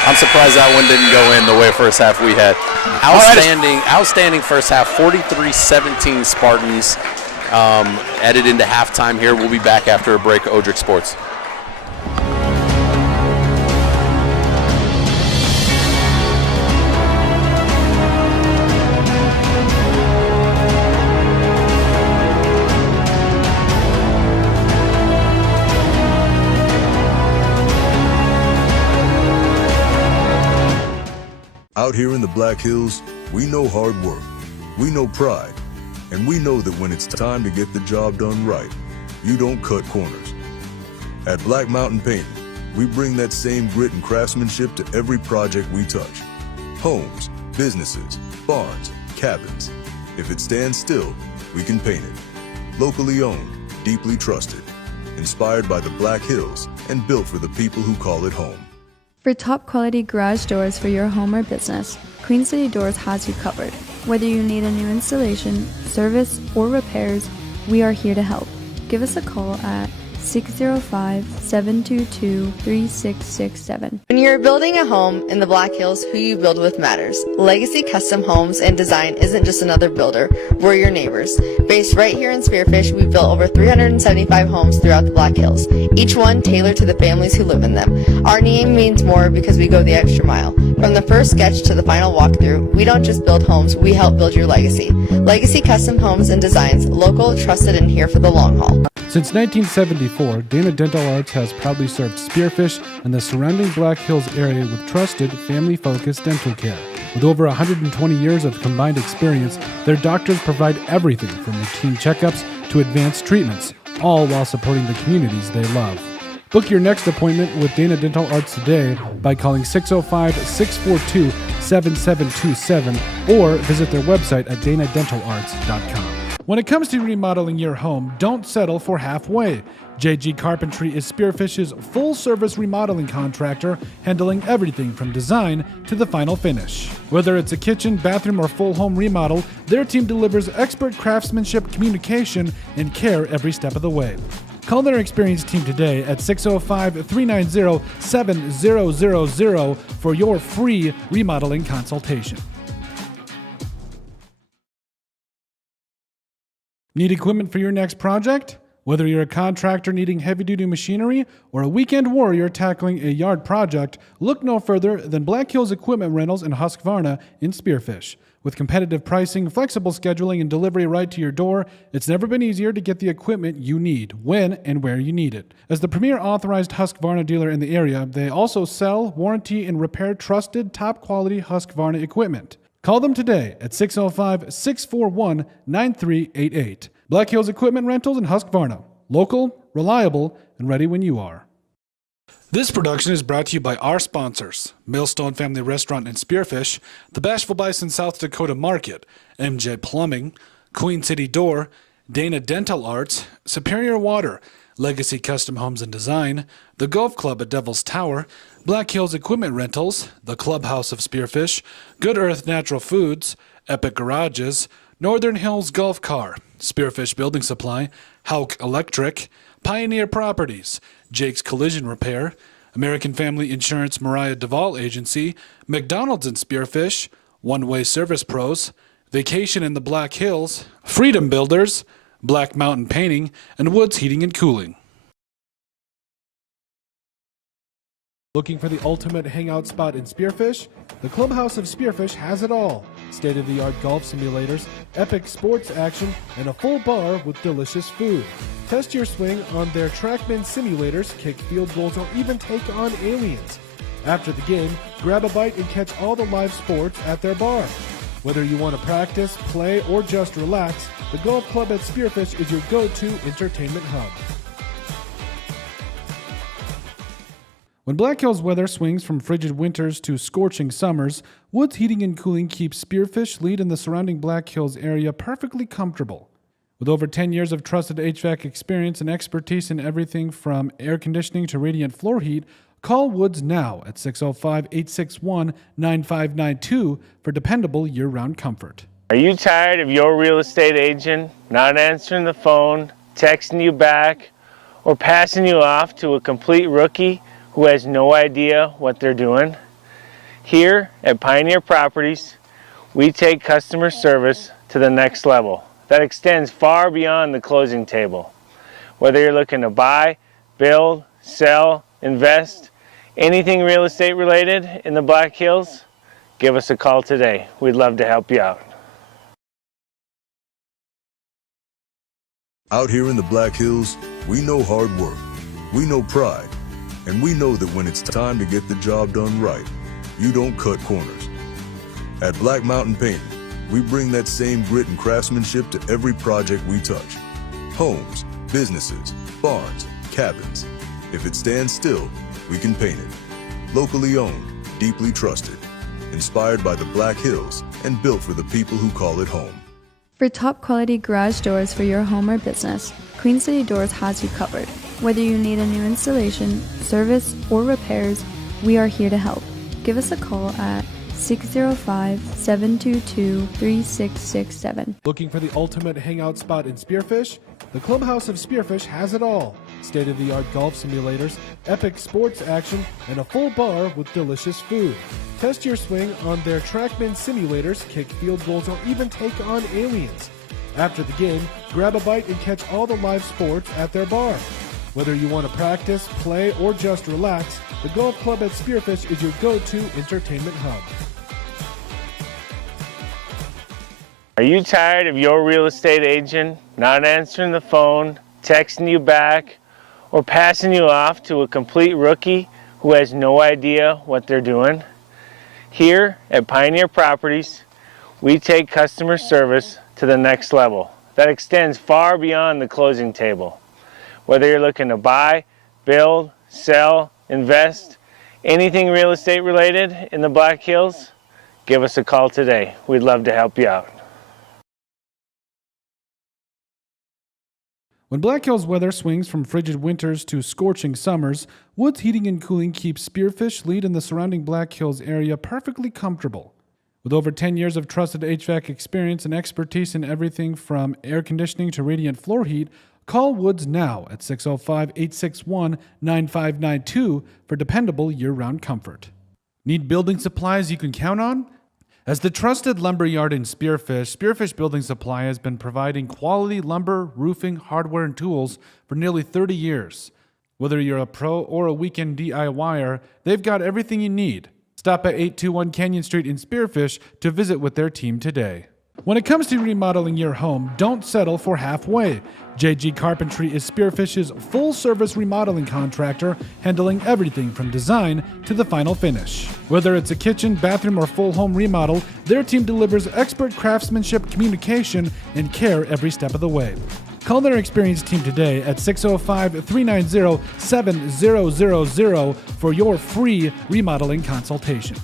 I'm surprised that one didn't go in the way first half we had. Outstanding first half. 43-17 Spartans. Headed into halftime here. We'll be back after a break. Odrick Sports. Out here in the Black Hills, we know hard work, we know pride, and we know that when it's time to get the job done right, you don't cut corners. At Black Mountain Painting, we bring that same grit and craftsmanship to every project we touch. Homes, businesses, barns, cabins. If it stands still, we can paint it. Locally owned, deeply trusted, inspired by the Black Hills, and built for the people who call it home. For top quality garage doors for your home or business, Queen City Doors has you covered. Whether you need a new installation, service, or repairs, we are here to help. Give us a call at 605-722-3667. When you're building a home in the Black Hills, who you build with matters. Legacy Custom Homes and Design isn't just another builder, we're your neighbors. Based right here in Spearfish, we've built over 375 homes throughout the Black Hills, each one tailored to the families who live in them. Our name means more because we go the extra mile. From the first sketch to the final walkthrough, we don't just build homes, we help build your legacy. Legacy Custom Homes and Designs, local, trusted, and here for the long haul. Since 1974, Dana Dental Arts has proudly served Spearfish and the surrounding Black Hills area with trusted, family-focused dental care. With over 120 years of combined experience, their doctors provide everything from routine checkups to advanced treatments, all while supporting the communities they love. Book your next appointment with Dana Dental Arts today by calling 605-642-7727 or visit their website at danadentalarts.com. When it comes to remodeling your home, don't settle for halfway. JG Carpentry is Spearfish's full-service remodeling contractor, handling everything from design to the final finish. Whether it's a kitchen, bathroom, or full home remodel, their team delivers expert craftsmanship, communication, and care every step of the way. Call their experienced team today at 605-390-7000 for your free remodeling consultation. Need equipment for your next project? Whether you're a contractor needing heavy-duty machinery or a weekend warrior tackling a yard project, look no further than Black Hills Equipment Rentals in Husqvarna in Spearfish. With competitive pricing, flexible scheduling, and delivery right to your door, it's never been easier to get the equipment you need, when and where you need it. As the premier authorized Husqvarna dealer in the area, they also sell, warranty, and repair trusted, top-quality Husqvarna equipment. Call them today at 605-641-9388. Black Hills Equipment Rentals in Husqvarna. Local, reliable, and ready when you are. This production is brought to you by our sponsors: Millstone Family Restaurant in Spearfish, the Bashful Bison South Dakota Market, MJ Plumbing, Queen City Door, Dana Dental Arts, Superior Water, Legacy Custom Homes and Design, the Golf Club at Devil's Tower, Black Hills Equipment Rentals, the Clubhouse of Spearfish, Good Earth Natural Foods, Epic Garages, Northern Hills Golf Car, Spearfish Building Supply, Hauk Electric, Pioneer Properties, Jake's Collision Repair, American Family Insurance Mariah Duvall Agency, McDonald's in Spearfish, One Way Service Pros, Vacation in the Black Hills, Freedom Builders, Black Mountain Painting, and Woods Heating and Cooling. Looking for the ultimate hangout spot in Spearfish? The Clubhouse of Spearfish has it all. State-of-the-art golf simulators, epic sports action, and a full bar with delicious food. Test your swing on their TrackMan simulators, kick field goals, or even take on aliens. After the game, grab a bite and catch all the live sports at their bar. Whether you want to practice, play, or just relax, the Golf Club at Spearfish is your go-to entertainment hub. When Black Hills weather swings from frigid winters to scorching summers, Woods Heating and Cooling keeps Spearfish lead in the surrounding Black Hills area perfectly comfortable. With over 10 years of trusted HVAC experience and expertise in everything from air conditioning to radiant floor heat, call Woods now at 605-861-9592 for dependable year-round comfort. Are you tired of your real estate agent not answering the phone, texting you back, or passing you off to a complete rookie who has no idea what they're doing? Here at Pioneer Properties, we take customer service to the next level that extends far beyond the closing table. Whether you're looking to buy, build, sell, invest, anything real estate related in the Black Hills, give us a call today. We'd love to help you out. Out here in the Black Hills, we know hard work, we know pride, and we know that when it's time to get the job done right, you don't cut corners. At Black Mountain Painting, we bring that same grit and craftsmanship to every project we touch. Homes, businesses, barns, cabins. If it stands still, we can paint it. Locally owned, deeply trusted, inspired by the Black Hills, and built for the people who call it home. For top quality garage doors for your home or business, Queen City Doors has you covered. Whether you need a new installation, service, or repairs, we are here to help. Give us a call at 605-722-3667. Looking for the ultimate hangout spot in Spearfish? The Clubhouse of Spearfish has it all. State-of-the-art golf simulators, epic sports action, and a full bar with delicious food. Test your swing on their TrackMan simulators, kick field goals, or even take on aliens. After the game, grab a bite and catch all the live sports at their bar. Whether you want to practice, play, or just relax, the Golf Club at Spearfish is your go-to entertainment hub. Are you tired of your real estate agent not answering the phone, texting you back, or passing you off to a complete rookie who has no idea what they're doing? Here at Pioneer Properties, we take customer service to the next level that extends far beyond the closing table. Whether you're looking to buy, build, sell, invest, anything real estate related in the Black Hills, give us a call today. We'd love to help you out. When Black Hills weather swings from frigid winters to scorching summers, Woods Heating and Cooling keeps Spearfish, Lead, and the surrounding Black Hills area perfectly comfortable. With over 10 years of trusted HVAC experience and expertise in everything from air conditioning to radiant floor heat, call Woods now at 605-861-9592 for dependable year-round comfort. Need building supplies you can count on? As the trusted lumber yard in Spearfish, Spearfish Building Supply has been providing quality lumber, roofing, hardware, and tools for nearly 30 years. Whether you're a pro or a weekend DIYer, they've got everything you need. Stop at 821 Canyon Street in Spearfish to visit with their team today. When it comes to remodeling your home, don't settle for halfway. JG Carpentry is Spearfish's full-service remodeling contractor, handling everything from design to the final finish. Whether it's a kitchen, bathroom, or full home remodel, their team delivers expert craftsmanship, communication, and care every step of the way. Call their experienced team today at 605-390-7000 for your free remodeling consultation.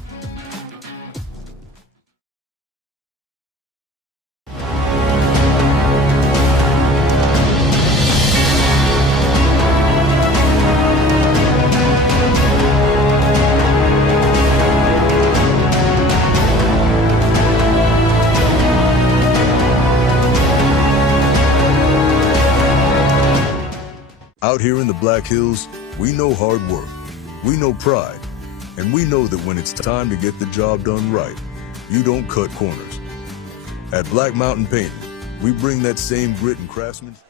Out here in the Black Hills, we know hard work, we know pride, and we know that when it's time to get the job done right, you don't cut corners. At Black Mountain Painting, we bring that same grit and craftsmanship.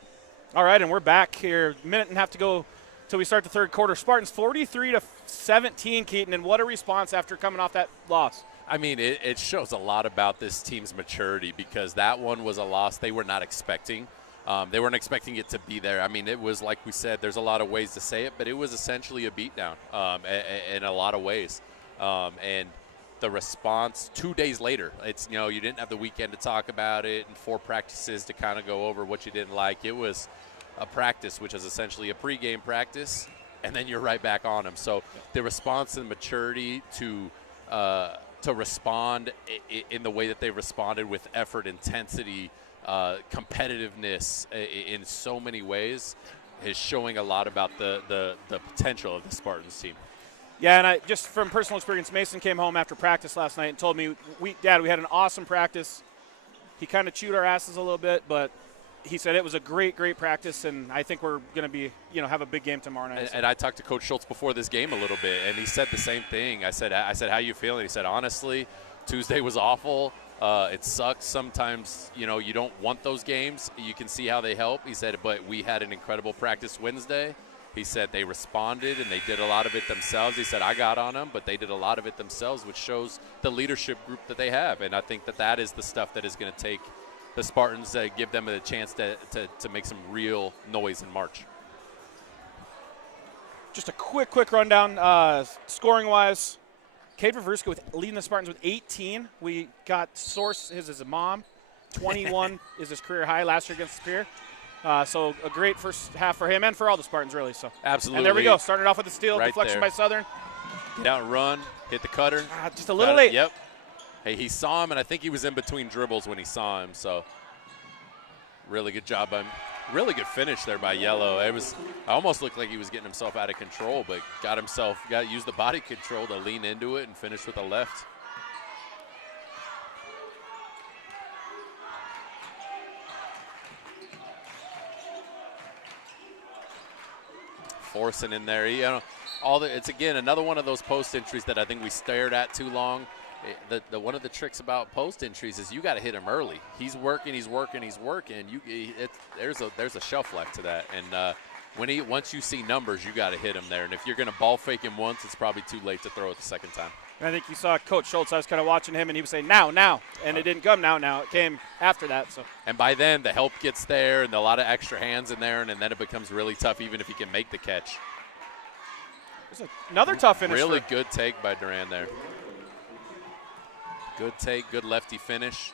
All right, and we're back here. A minute and a half to go till we start the third quarter. Spartans 43-17, Keaton, and what a response after coming off that loss. I mean, it shows a lot about this team's maturity because that one was a loss they were not expecting. They weren't expecting it to be there. I mean, it was, like we said, there's a lot of ways to say it, but it was essentially a beatdown in a lot of ways. And the response 2 days later, it's, you know, you didn't have the weekend to talk about it and 4 practices to kind of go over what you didn't like. It was a practice, which is essentially a pregame practice, and then you're right back on them. So the response and maturity to respond in the way that they responded with effort, intensity, competitiveness in so many ways is showing a lot about the potential of the Spartans team. Yeah, and I just from personal experience, Mason came home after practice last night and told me, Dad, we had an awesome practice. He kind of chewed our asses a little bit, but he said it was a great practice, and I think we're going to be, have a big game tomorrow night. And I talked to Coach Schultz before this game a little bit, and he said the same thing. I said, how you feeling? He said, honestly, Tuesday was awful. It sucks sometimes. You don't want those games. You can see how they help. He said, but we had an incredible practice Wednesday. He said they responded and they did a lot of it themselves. He said I got on them, but they did a lot of it themselves, which shows the leadership group that they have. And I think that is the stuff that is going to take the Spartans, give them a chance to make some real noise in March. Just a quick rundown, scoring-wise. Cade Varsity leading the Spartans with 18. We got Source, his is a mom. 21 is his career high last year against Spear. So a great first half for him and for all the Spartans, really. So absolutely. And there we go. Started off with the steal, right deflection there. by Southern. Get out and run, hit the cutter. Just a little late. Yep. Hey, he saw him, and I think he was in between dribbles when he saw him. So really good job by him. Really good finish there by Yellow. It almost looked like he was getting himself out of control, but used the body control to lean into it and finish with a left. Forcing in there, it's again another one of those post entries that I think we stared at too long. One of the tricks about post entries is you got to hit him early. He's working. There's a shelf life to that, and once you see numbers, you got to hit him there. And if you're going to ball fake him once, it's probably too late to throw it the second time. And I think you saw Coach Schultz. I was kind of watching him, and he was saying now, and it didn't come now. It came after that. So. And by then, the help gets there, and a lot of extra hands in there, and then it becomes really tough, even if he can make the catch. There's another tough finish. Really good take by Duran there. Good take, good lefty finish.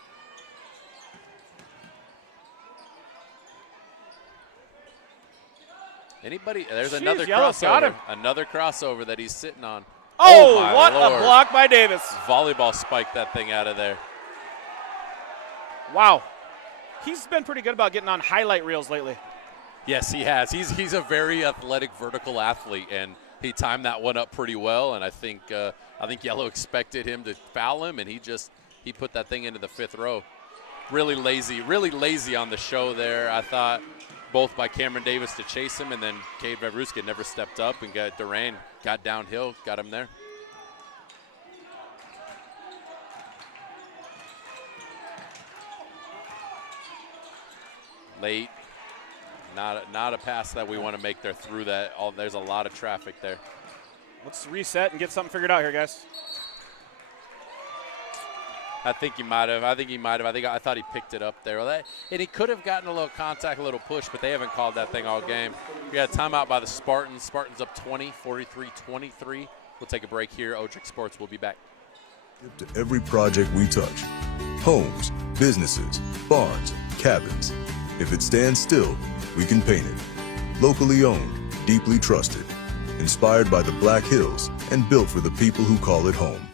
There's another crossover. Got him. Another crossover that he's sitting on. Oh, what Lord. a block by Davis. Volleyball spiked that thing out of there. Wow. He's been pretty good about getting on highlight reels lately. Yes, he has. He's a very athletic vertical athlete, and he timed that one up pretty well, and I think Yellow expected him to foul him, and he put that thing into the fifth row. Really lazy on the show there. I thought both by Cameron Davis to chase him, and then Cade Varsity never stepped up, and Duran got downhill, got him there. Late. Not a pass that we want to make there through that. There's a lot of traffic there. Let's reset and get something figured out here, guys. I think he might have. I thought he picked it up there. And he could have gotten a little contact, a little push, but they haven't called that thing all game. We got a timeout by the Spartans. Spartans up 20, 43-23. We'll take a break here. Odrick Sports will be back. To every project we touch. Homes, businesses, barns, cabins. If it stands still, we can paint it. Locally owned, deeply trusted. Inspired by the Black Hills and built for the people who call it home.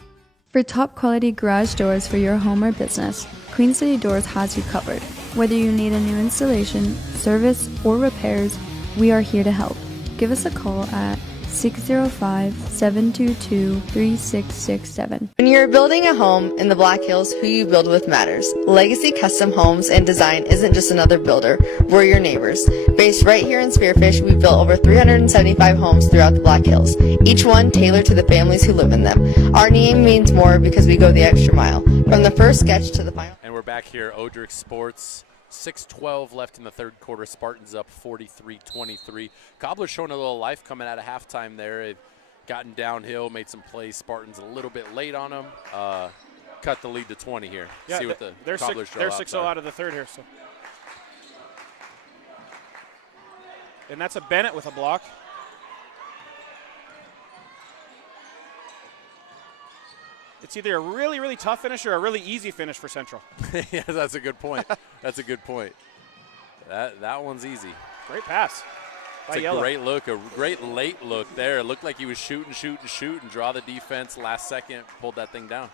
For top quality garage doors for your home or business, Queen City Doors has you covered. Whether you need a new installation, service, or repairs, we are here to help. Give us a call at 605-722-3667. When you're building a home in the Black Hills, who you build with matters. Legacy Custom Homes and Design isn't just another builder, we're your neighbors. Based right here in Spearfish, we've built over 375 homes throughout the Black Hills, each one tailored to the families who live in them. Our name means more because we go the extra mile, from the first sketch to the final. And we're back here, Odrick Sports. 6:12 left in the third quarter. Spartans up 43-23. Cobblers showing a little life coming out of halftime there. They've gotten downhill, made some plays. Spartans a little bit late on them. Cut the lead to 20 here. Yeah, see what the they're Cobblers they're 6-0 out of the third here. So. And that's a Bennett with a block. It's either a really, really tough finish or a really easy finish for Central. Yeah, that's a good point. That's a good point. That one's easy. Great pass. It's a great look, a great late look there. It looked like he was shoot, and draw the defense last second, pulled that thing down.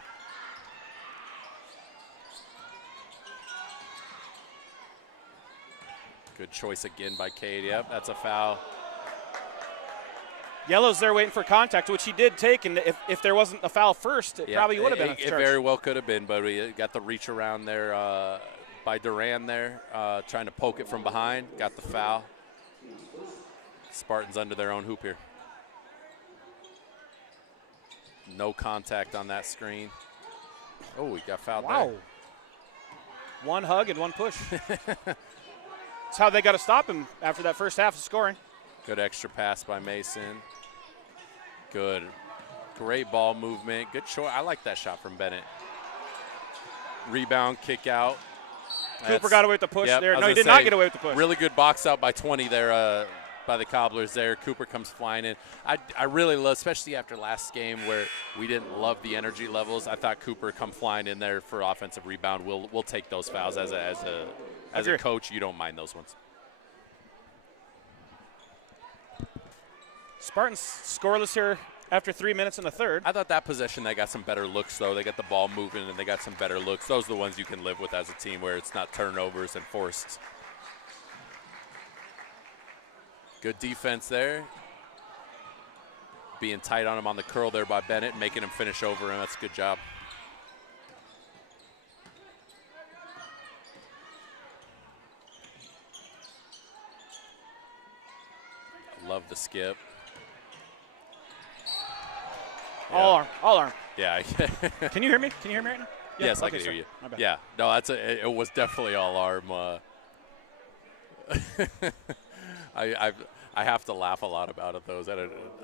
Good choice again by Cade. Yep, that's a foul. Yellow's there waiting for contact, which he did take, and if there wasn't a foul first, it probably would have been a It charge. very well could have been, but we got the reach around there by Duran there, trying to poke it from behind. Got the foul. Spartans under their own hoop here. No contact on that screen. Oh, we got fouled there. One hug and one push. That's how they got to stop him after that first half of scoring. Good extra pass by Mason. Good. Great ball movement. Good choice. I like that shot from Bennett. Rebound, kick out. Cooper got away with the push there. No, he did not get away with the push. Really good box out by 20 there by the Cobblers there. Cooper comes flying in. I really love, especially after last game where we didn't love the energy levels. I thought Cooper come flying in there for offensive rebound. We'll take those fouls as a coach. You don't mind those ones. Spartans scoreless here after 3 minutes in the third. I thought that possession, they got some better looks, though. They got the ball moving, and they got some better looks. Those are the ones you can live with as a team where it's not turnovers and forced. Good defense there. Being tight on him on the curl there by Bennett, making him finish over him. That's a good job. Love the skip. All arm. Yeah. Can you hear me? Can you hear me right now? Yeah, yes, I okay, can hear you. My bad. Yeah. No, it was definitely all arm. I have to laugh a lot about it, though.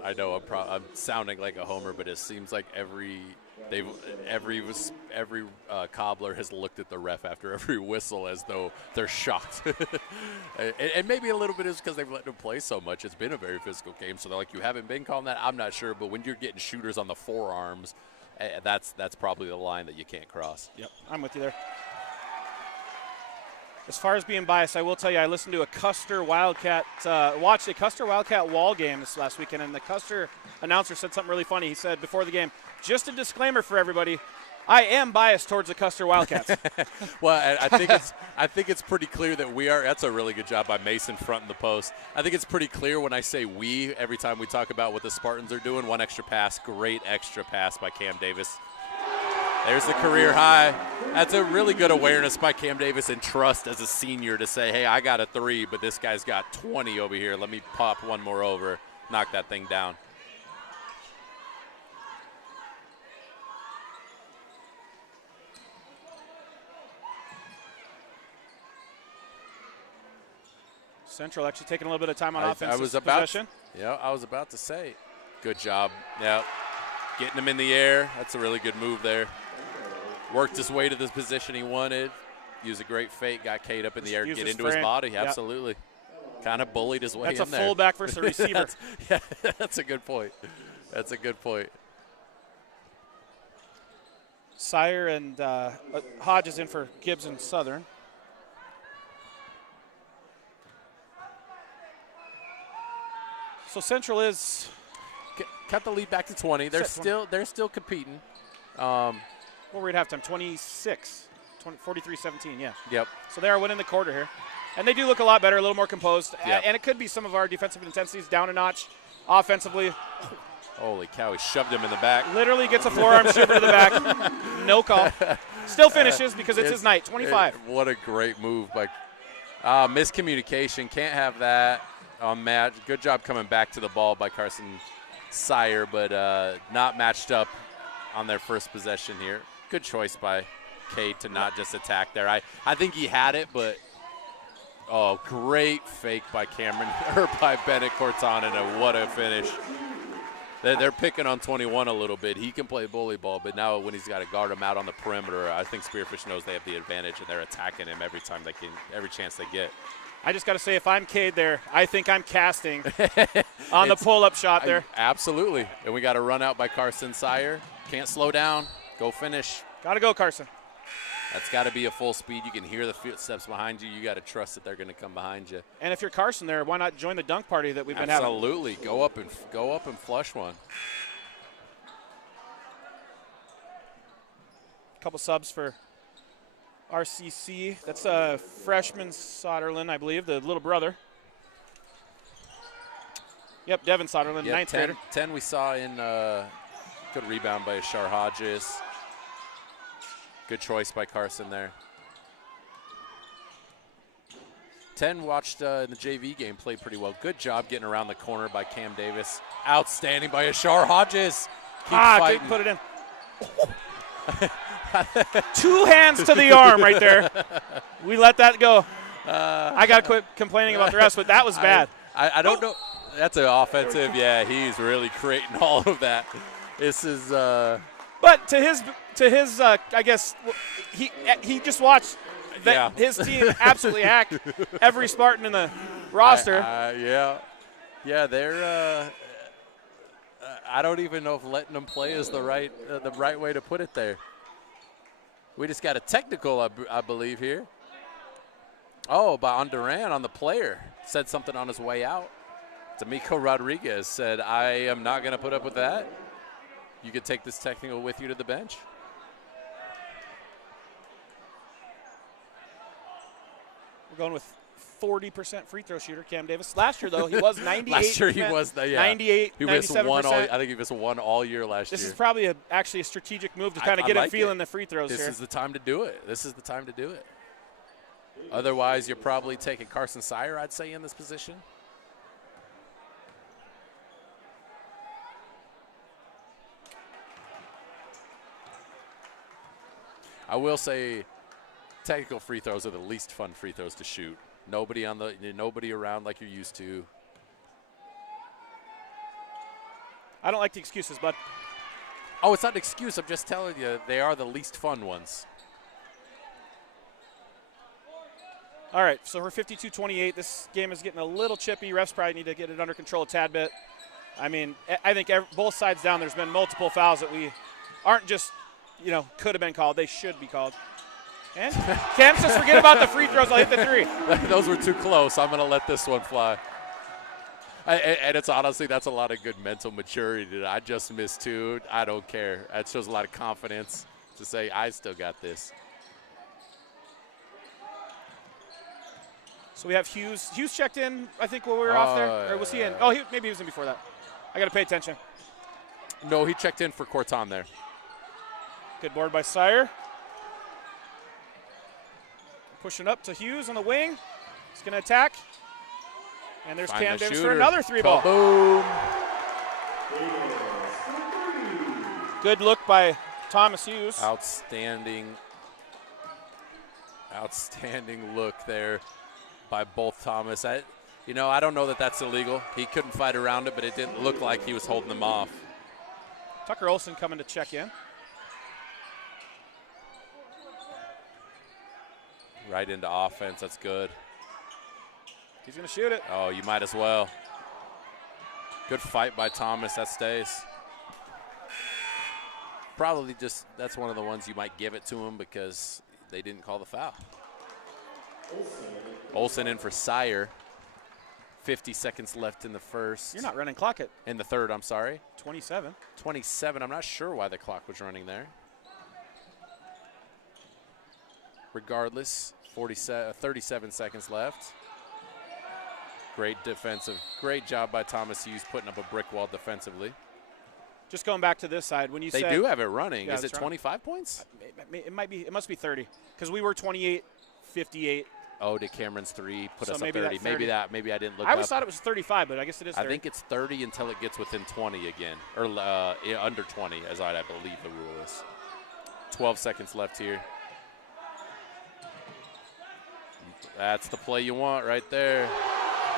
I know I'm sounding like a homer, but it seems like every cobbler has looked at the ref after every whistle as though they're shocked. and maybe a little bit is because they've let them play so much. It's been a very physical game, so they're like, you haven't been calling that? I'm not sure, but when you're getting shooters on the forearms, that's probably the line that you can't cross. Yep, I'm with you there. As far as being biased, I will tell you I listened to a Custer Wildcat, watched a Custer Wildcat Wall game this last weekend, and the Custer announcer said something really funny. He said before the game, just a disclaimer for everybody, I am biased towards the Custer Wildcats. Well, I think it's pretty clear that we are. That's a really good job by Mason fronting the post. I think it's pretty clear when I say we every time we talk about what the Spartans are doing. One extra pass, great extra pass by Cam Davis. There's the career high. That's a really good awareness by Cam Davis and trust as a senior to say, hey, I got a 3, but this guy's got 20 over here. Let me pop one more over, knock that thing down. Central actually taking a little bit of time on offense. I was about to say. Good job. Yeah. Getting him in the air. That's a really good move there. Worked his way to this position he wanted. Used a great fake. Got Cade up in the air. Get into his body. Yep. Absolutely. Kind of bullied his way in there. That's a fullback versus a receiver. That's a good point. That's a good point. Sire and Hodge is in for Gibbs and Southern. So Central is cut the lead back to 20. They're still competing. What were we at halftime? 26, 43-17. Yeah. Yep. So they are winning the quarter here, and they do look a lot better, a little more composed. Yep. And it could be some of our defensive intensities down a notch, offensively. Holy cow! He shoved him in the back. Literally gets a forearm shiver to the back. No call. Still finishes because it's his night. 25. What a great move by miscommunication. Can't have that on Matt. Good job coming back to the ball by Carson Sire, but not matched up on their first possession here. Good choice by Cade to not just attack there. I think he had it, but great fake by Cameron or by Bennett Corton, and what a finish. They're picking on 21 a little bit. He can play bully ball, but now when he's got to guard him out on the perimeter, I think Spearfish knows they have the advantage, and they're attacking him every chance they get. I just got to say, if I'm Cade there, I think I'm casting on the pull-up shot there. Absolutely. And we got a run out by Carson Sire. Can't slow down. Go finish. Got to go, Carson. That's got to be a full speed. You can hear the footsteps behind you. You got to trust that they're going to come behind you. And if you're Carson there, why not join the dunk party that we've been having? Absolutely. Go up and flush one. Couple subs for RCC. That's a freshman Soderlin, I believe, the little brother. Yep, Devin Soderlin, Yep, ninth grader. 10 we saw in good rebound by Ashar Hodges. Good choice by Carson there. 10 watched in the JV game, played pretty well. Good job getting around the corner by Cam Davis. Outstanding by Ashar Hodges. Keep fighting. Couldn't put it in. 2 hands to the arm right there. We let that go. I got to quit complaining about the rest, but that was bad. I don't know. That's an offensive. Yeah, he's really creating all of that. This is. But to his, I guess he just watched that his team absolutely hacked every Spartan in the roster. Yeah, they're. I don't even know if letting them play is the right way to put it there. We just got a technical, I believe, here. Oh, on Duran, on the player. Said something on his way out. D'Amico Rodriguez said, I am not going to put up with that. You could take this technical with you to the bench. We're going with 40% free throw shooter, Cam Davis. Last year, though, he was 98%. Last year he was, 98, he missed 97%. I think he missed one all year last year. This is probably actually a strategic move to kind of get him feeling the free throws here. This is the time to do it. This is the time to do it. Otherwise, you're probably taking Carson Sire, I'd say, in this position. I will say technical free throws are the least fun free throws to shoot. Nobody around like you're used to. I don't like the excuses, bud. Oh, it's not an excuse. I'm just telling you, they are the least fun ones. All right, so we're 52-28. This game is getting a little chippy. Refs probably need to get it under control a tad bit. I mean, I think both sides down, there's been multiple fouls that we aren't just, could have been called. They should be called. And Cam says, forget about the free throws. I'll hit the 3. Those were too close. I'm going to let this one fly. And it's honestly, that's a lot of good mental maturity. I just missed 2. I don't care. That shows a lot of confidence to say, I still got this. So we have Hughes. Hughes checked in, I think, while we were off there. Or was he in? Oh, maybe he was in before that. I got to pay attention. No, he checked in for Corton there. Good board by Sire. Pushing up to Hughes on the wing. He's going to attack. And there's Cam Davis for another 3-ball. Boom. Good look by Thomas Hughes. Outstanding look there by both Thomas. I don't know that that's illegal. He couldn't fight around it, but it didn't look like he was holding them off. Tucker Olson coming to check in. Right into offense. That's good. He's going to shoot it. Oh, you might as well. Good fight by Thomas. That stays. Probably just that's one of the ones you might give it to him because they didn't call the foul. Olsen in for Sire. 50 seconds left in the first. You're not running clock it. In the third, I'm sorry. 27. 27. I'm not sure why the clock was running there. Regardless, 37 seconds left. Great job by Thomas Hughes putting up a brick wall defensively. Just going back to this side, when you they said do have it running. Yeah, is it 25 points? It must be 30 because we were 28-58. Oh, did Cameron's 3 put us up maybe 30? Maybe I didn't look. I always thought it was 35, but I guess it is 30. I think it's 30 until it gets within 20 again, or under 20, as I believe the rule is. 12 seconds left here. That's the play you want right there.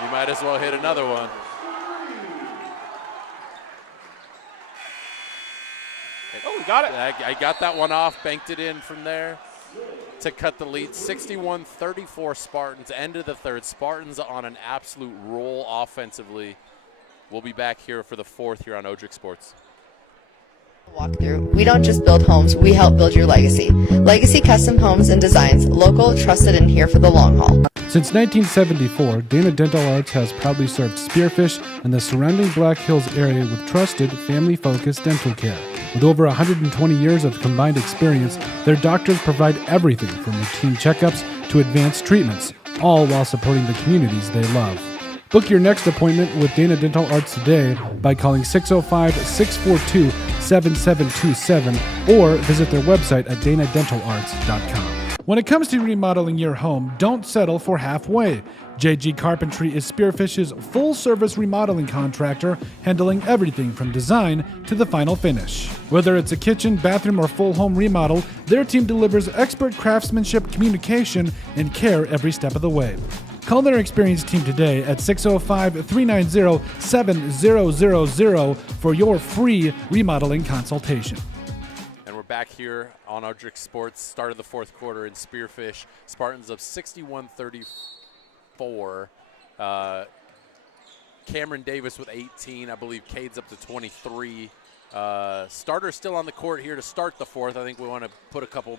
You might as well hit another one. Oh, we got it. I got that one off, banked it in from there to cut the lead. 61-34 Spartans, end of the third. Spartans on an absolute roll offensively. We'll be back here for the 4th here on Odrick Sports. Walkthrough. We don't just build homes, we help build your legacy. Legacy Custom Homes and Designs, local, trusted, and here for the long haul. Since 1974, Dana Dental Arts has proudly served Spearfish and the surrounding Black Hills area with trusted, family-focused dental care. With over 120 years of combined experience, their doctors provide everything from routine checkups to advanced treatments, all while supporting the communities they love. Book your next appointment with Dana Dental Arts today by calling 605-642-7727 or visit their website at danadentalarts.com. When it comes to remodeling your home, don't settle for halfway. JG Carpentry is Spearfish's full-service remodeling contractor, handling everything from design to the final finish. Whether it's a kitchen, bathroom, or full home remodel, their team delivers expert craftsmanship, communication, and care every step of the way. Call their experienced team today at 605-390-7000 for your free remodeling consultation. And we're back here on Ardrich Sports, start of the fourth quarter in Spearfish. Spartans up 61-34. Cameron Davis with 18. I believe Cade's up to 23. Starter still on the court here to start the fourth. I think we want to put a couple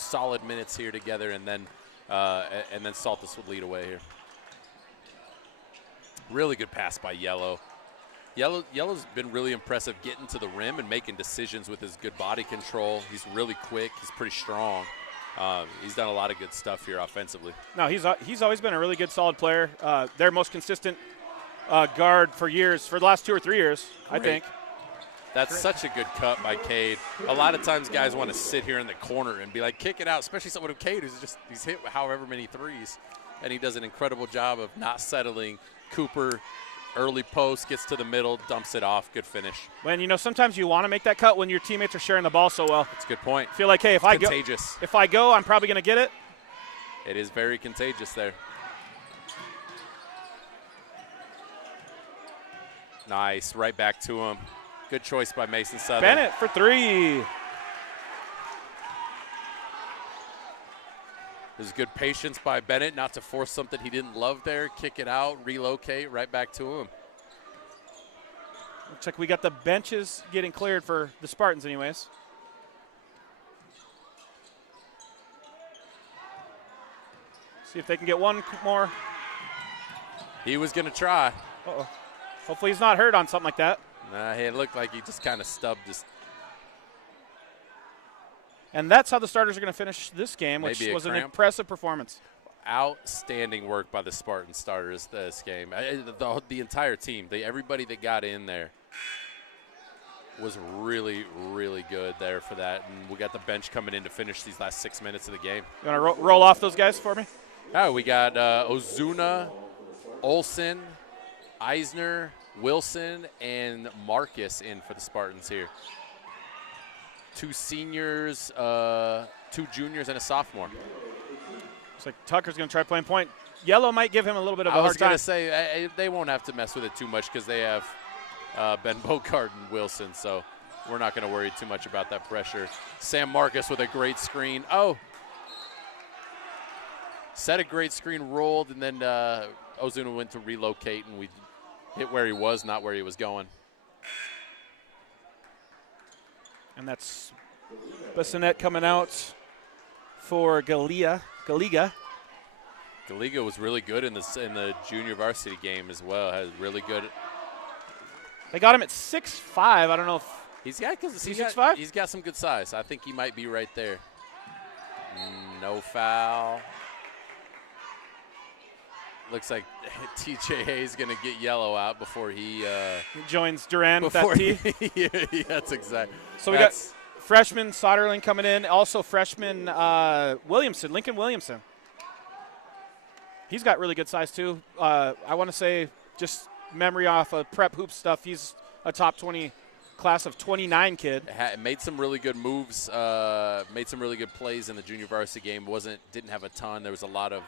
solid minutes here together, and then Saltus would lead away here. Really good pass by Yellow. Yellow's been really impressive getting to the rim and making decisions with his good body control. He's really quick. He's pretty strong. He's done a lot of good stuff here offensively. No, he's always been a really good, solid player. Their most consistent guard for years, for the last 2 or 3 years, I think. That's such a good cut by Cade. A lot of times guys want to sit here in the corner and be like, kick it out, especially someone with Cade he's hit however many threes, and he does an incredible job of not settling. Cooper, early post, gets to the middle, dumps it off, good finish. When, sometimes you want to make that cut when your teammates are sharing the ball so well. That's a good point. Feel like, hey, if I go, I'm probably going to get it. It is very contagious there. Nice, right back to him. Good choice by Mason Southern. Bennett for 3. There's good patience by Bennett not to force something he didn't love there. Kick it out, relocate, right back to him. Looks like we got the benches getting cleared for the Spartans anyways. See if they can get one more. He was going to try. Uh-oh. Hopefully he's not hurt on something like that. Nah, it looked like he just kind of stubbed his. And that's how the starters are going to finish this game, which was an impressive performance. Outstanding work by the Spartan starters this game. The entire team, everybody that got in there was really, really good there for that. And we got the bench coming in to finish these last 6 minutes of the game. You want to roll off those guys for me? Oh, we got Ozuna, Olsen, Eisner, Wilson, and Marcus in for the Spartans here. 2 seniors, 2 juniors, and a sophomore. Looks like Tucker's going to try playing point. Yellow might give him a little bit of a hard time. I was going to say, they won't have to mess with it too much because they have Ben Bogart and Wilson, so we're not going to worry too much about that pressure. Sam Marcus with a great screen. Oh! Set a great screen, rolled, and then Ozuna went to relocate, and we hit where he was, not where he was going. And that's Bassinet coming out for Galiga. Galiga was really good in the junior varsity game as well. Had really good. They got him at 6'5". I don't know if he's got 6'5". He's got some good size. I think he might be right there. No foul. Looks like TJ Hayes going to get yellow out before he joins Duran with that T. Yeah, that's exactly. So we got freshman Soderling coming in. Also freshman Williamson, Lincoln Williamson. He's got really good size too. I want to say, just memory off of prep hoop stuff, he's a top 20 class of 29 kid. Made some really good moves. Made some really good plays in the junior varsity game. Didn't have a ton. There was a lot of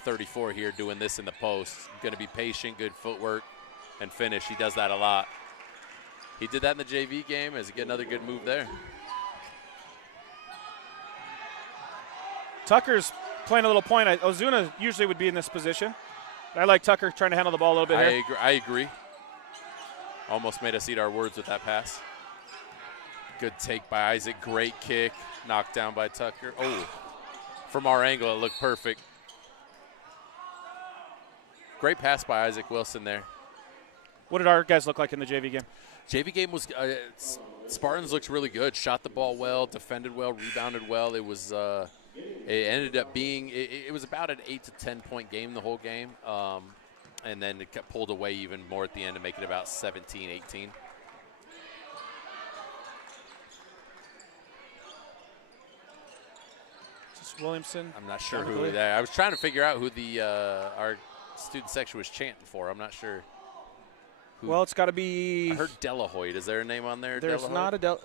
34 here doing this in the post. Going to be patient, good footwork, and finish. He does that a lot. He did that in the JV game. As get another good move there. Tucker's playing a little point. Ozuna usually would be in this position. I like Tucker trying to handle the ball a little bit here. I agree. Almost made us eat our words with that pass. Good take by Isaac. Great kick. Knocked down by Tucker. Oh, from our angle, it looked perfect. Great pass by Isaac Wilson there. What did our guys look like in the JV game? JV game was Spartans looked really good. Shot the ball well, defended well, rebounded well. It was it ended up being it was about an 8 to 10 point game the whole game, and then it got pulled away even more at the end to make it about 17-18. Just Williamson. I'm not sure who that. I was trying to figure out who the our student section was chanting for. I'm not sure. Well, it's got to be. I heard Delahoyt. Is there a name on there? There's Delahoyt? not a Del.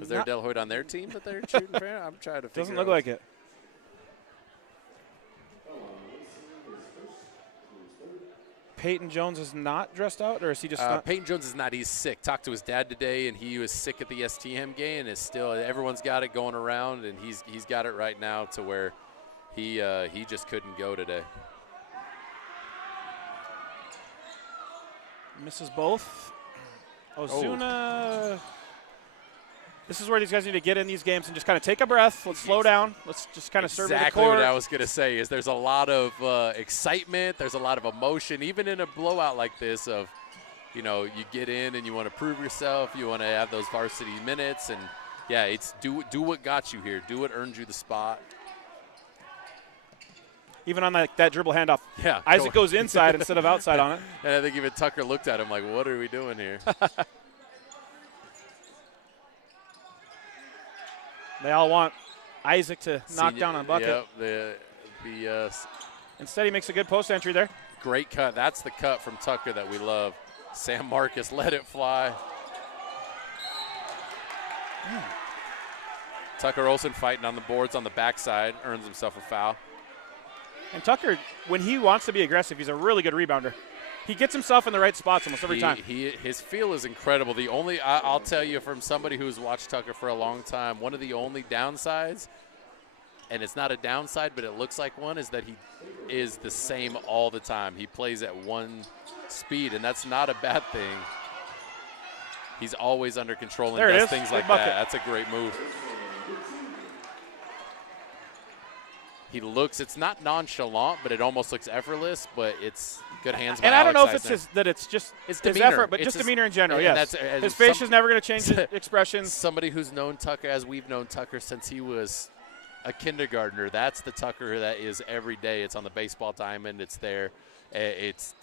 Is there a Delahoyt on their team that they're shooting for? I'm trying to figure Doesn't look out. like it. Peyton Jones is not dressed out, or is he just not? Peyton Jones is not. He's sick. Talked to his dad today, and he was sick at the STM game, and is still. Everyone's got it going around, and he's got it right now to where he just couldn't go today. Misses both. Ozuna. This is where these guys need to get in these games and just kind of take a breath. Let's slow down. Let's just kind of serve the court. Exactly what I was going to say is there's a lot of excitement. There's a lot of emotion, even in a blowout like this of, you get in and you want to prove yourself. You want to have those varsity minutes. And, yeah, it's do what got you here. Do what earned you the spot. Even on that dribble handoff, yeah, Isaac goes inside instead of outside on it. And I think even Tucker looked at him like, what are we doing here? They all want Isaac to knock down on bucket. Yep, instead, he makes a good post entry there. Great cut. That's the cut from Tucker that we love. Sam Marcus let it fly. Tucker Olsen fighting on the boards on the backside, earns himself a foul. And Tucker, when he wants to be aggressive, he's a really good rebounder. He gets himself in the right spots almost every time. His feel is incredible. I'll tell you from somebody who's watched Tucker for a long time, one of the only downsides, and it's not a downside, but it looks like one, is that he is the same all the time. He plays at one speed, and that's not a bad thing. He's always under control and does things like that. That's a great move. It's not nonchalant, but it almost looks effortless, but it's good hands by And I don't know if Alex it's just his demeanor, effort, but just demeanor in general, yes. His face is never going to change his expressions. Somebody who's known Tucker, as we've known Tucker since he was a kindergartner, that's the Tucker that is every day. It's on the baseball diamond. It's there. It's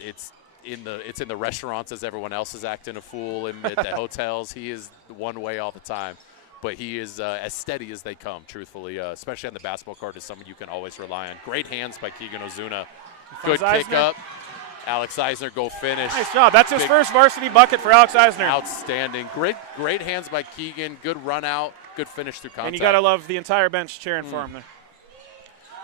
in the restaurants as everyone else is acting a fool, and at the hotels. He is one way all the time. But he is as steady as they come, truthfully, especially on the basketball court, is someone you can always rely on. Great hands by Keegan Ozuna. Good kick up. Alex Eisner go finish. Nice job. That's his first varsity bucket for Alex Eisner. Outstanding. Great hands by Keegan. Good run out. Good finish through contact. And you got to love the entire bench cheering for him there.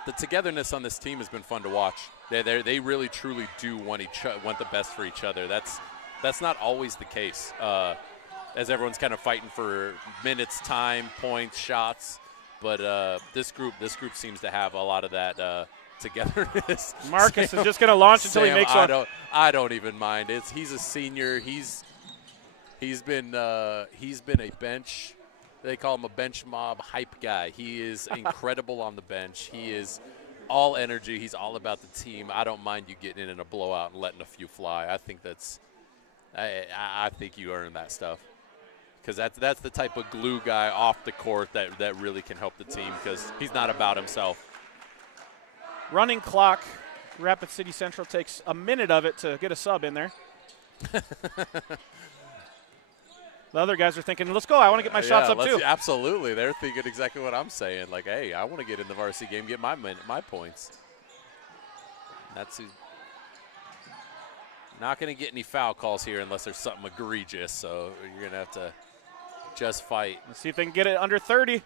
The togetherness on this team has been fun to watch. They really, truly do want the best for each other. That's not always the case. As everyone's kind of fighting for minutes, time, points, shots. But this group seems to have a lot of that togetherness. Marcus is just going to launch until he makes one. I don't even mind. He's a senior. He's been a bench. They call him a bench mob hype guy. He is incredible on the bench. He is all energy. He's all about the team. I don't mind you getting in a blowout and letting a few fly. I think I think you earn that stuff. Because that's the type of glue guy off the court that really can help the team, because he's not about himself. Running clock. Rapid City Central takes a minute of it to get a sub in there. The other guys are thinking, let's go. I want to get my shots up too. Absolutely. They're thinking exactly what I'm saying. Like, hey, I want to get in the varsity game, get my points. That's not going to get any foul calls here unless there's something egregious. So you're going to have to just fight. Let's see if they can get it under 30.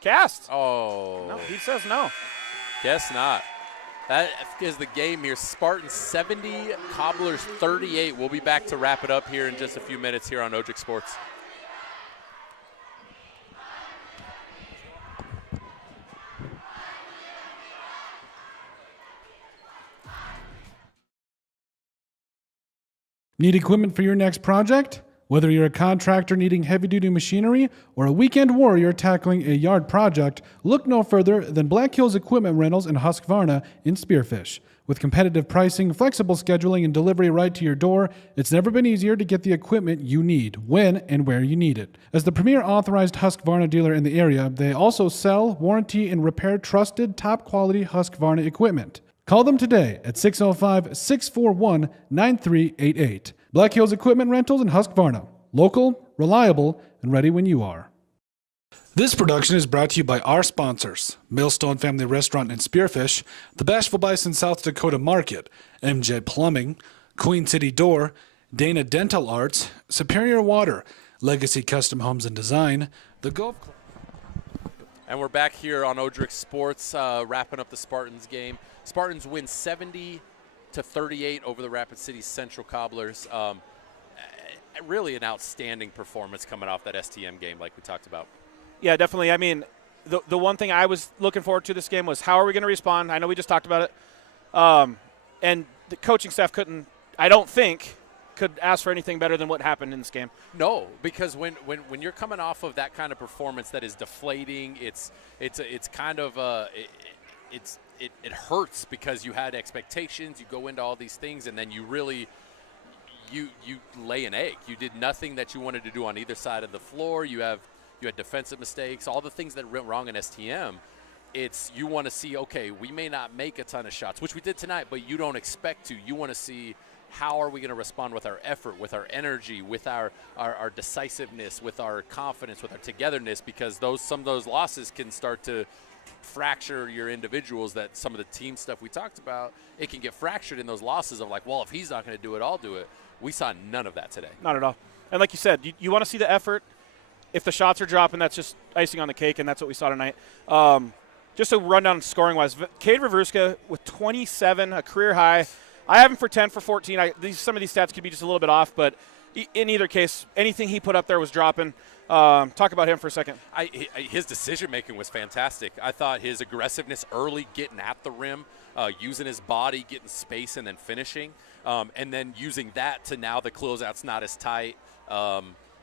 Cast. Oh. No, he says no. Guess not. That is the game here. Spartans 70, Cobblers 38. We'll be back to wrap it up here in just a few minutes here on Ojic Sports. Need equipment for your next project? Whether you're a contractor needing heavy-duty machinery or a weekend warrior tackling a yard project, look no further than Black Hills Equipment Rentals in Husqvarna in Spearfish. With competitive pricing, flexible scheduling, and delivery right to your door, it's never been easier to get the equipment you need, when and where you need it. As the premier authorized Husqvarna dealer in the area, they also sell, warranty, and repair trusted, top-quality Husqvarna equipment. Call them today at 605-641-9388. Black Hills Equipment Rentals and Husqvarna. Local, reliable, and ready when you are. This production is brought to you by our sponsors: Millstone Family Restaurant in Spearfish, the Bashful Bison South Dakota Market, MJ Plumbing, Queen City Door, Dana Dental Arts, Superior Water, Legacy Custom Homes and Design, the Golf Club. And we're back here on Odrick Sports, wrapping up the Spartans game. Spartans win 70-38 over the Rapid City Central Cobblers. Really an outstanding performance coming off that STM game like we talked about. Yeah, definitely. I mean, the one thing I was looking forward to this game was how are we going to respond? I know we just talked about it. And the coaching staff could ask for anything better than what happened in this game. No, because when you're coming off of that kind of performance that is deflating, it's kind of it hurts because you had expectations, you go into all these things, and then you really you lay an egg. You did nothing that you wanted to do on either side of the floor. You had defensive mistakes, all the things that went wrong in STM. You want to see, okay, we may not make a ton of shots, which we did tonight, but you don't expect to. You want to see how are we going to respond with our effort, with our energy, with our decisiveness, with our confidence, with our togetherness, because some of those losses can start to fracture your individuals. That some of the team stuff we talked about, it can get fractured in those losses of like, well, if he's not going to do it, I'll do it. We saw none of that today. Not at all. And like you said, you want to see the effort. If the shots are dropping, that's just icing on the cake, and that's what we saw tonight. Just a rundown scoring-wise, Cade Reverska with 27, a career high. I have him for 10 for 14. Some of these stats could be just a little bit off, but in either case, anything he put up there was dropping. Talk about him for a second. His decision-making was fantastic. I thought his aggressiveness early, getting at the rim, using his body, getting space, and then finishing, and then using that to now the closeout's not as tight.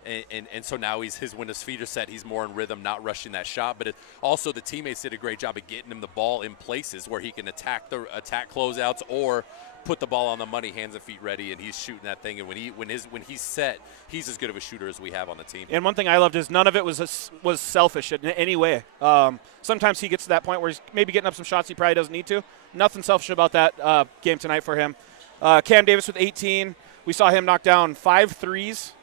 And so now when his feet are set, he's more in rhythm, not rushing that shot. But also the teammates did a great job of getting him the ball in places where he can attack closeouts or put the ball on the money, hands and feet ready, and he's shooting that thing. And when he's set, he's as good of a shooter as we have on the team. And one thing I loved is none of it was selfish in any way. Sometimes he gets to that point where he's maybe getting up some shots he probably doesn't need to. Nothing selfish about that game tonight for him. Cam Davis with 18. We saw him knock down 5 threes.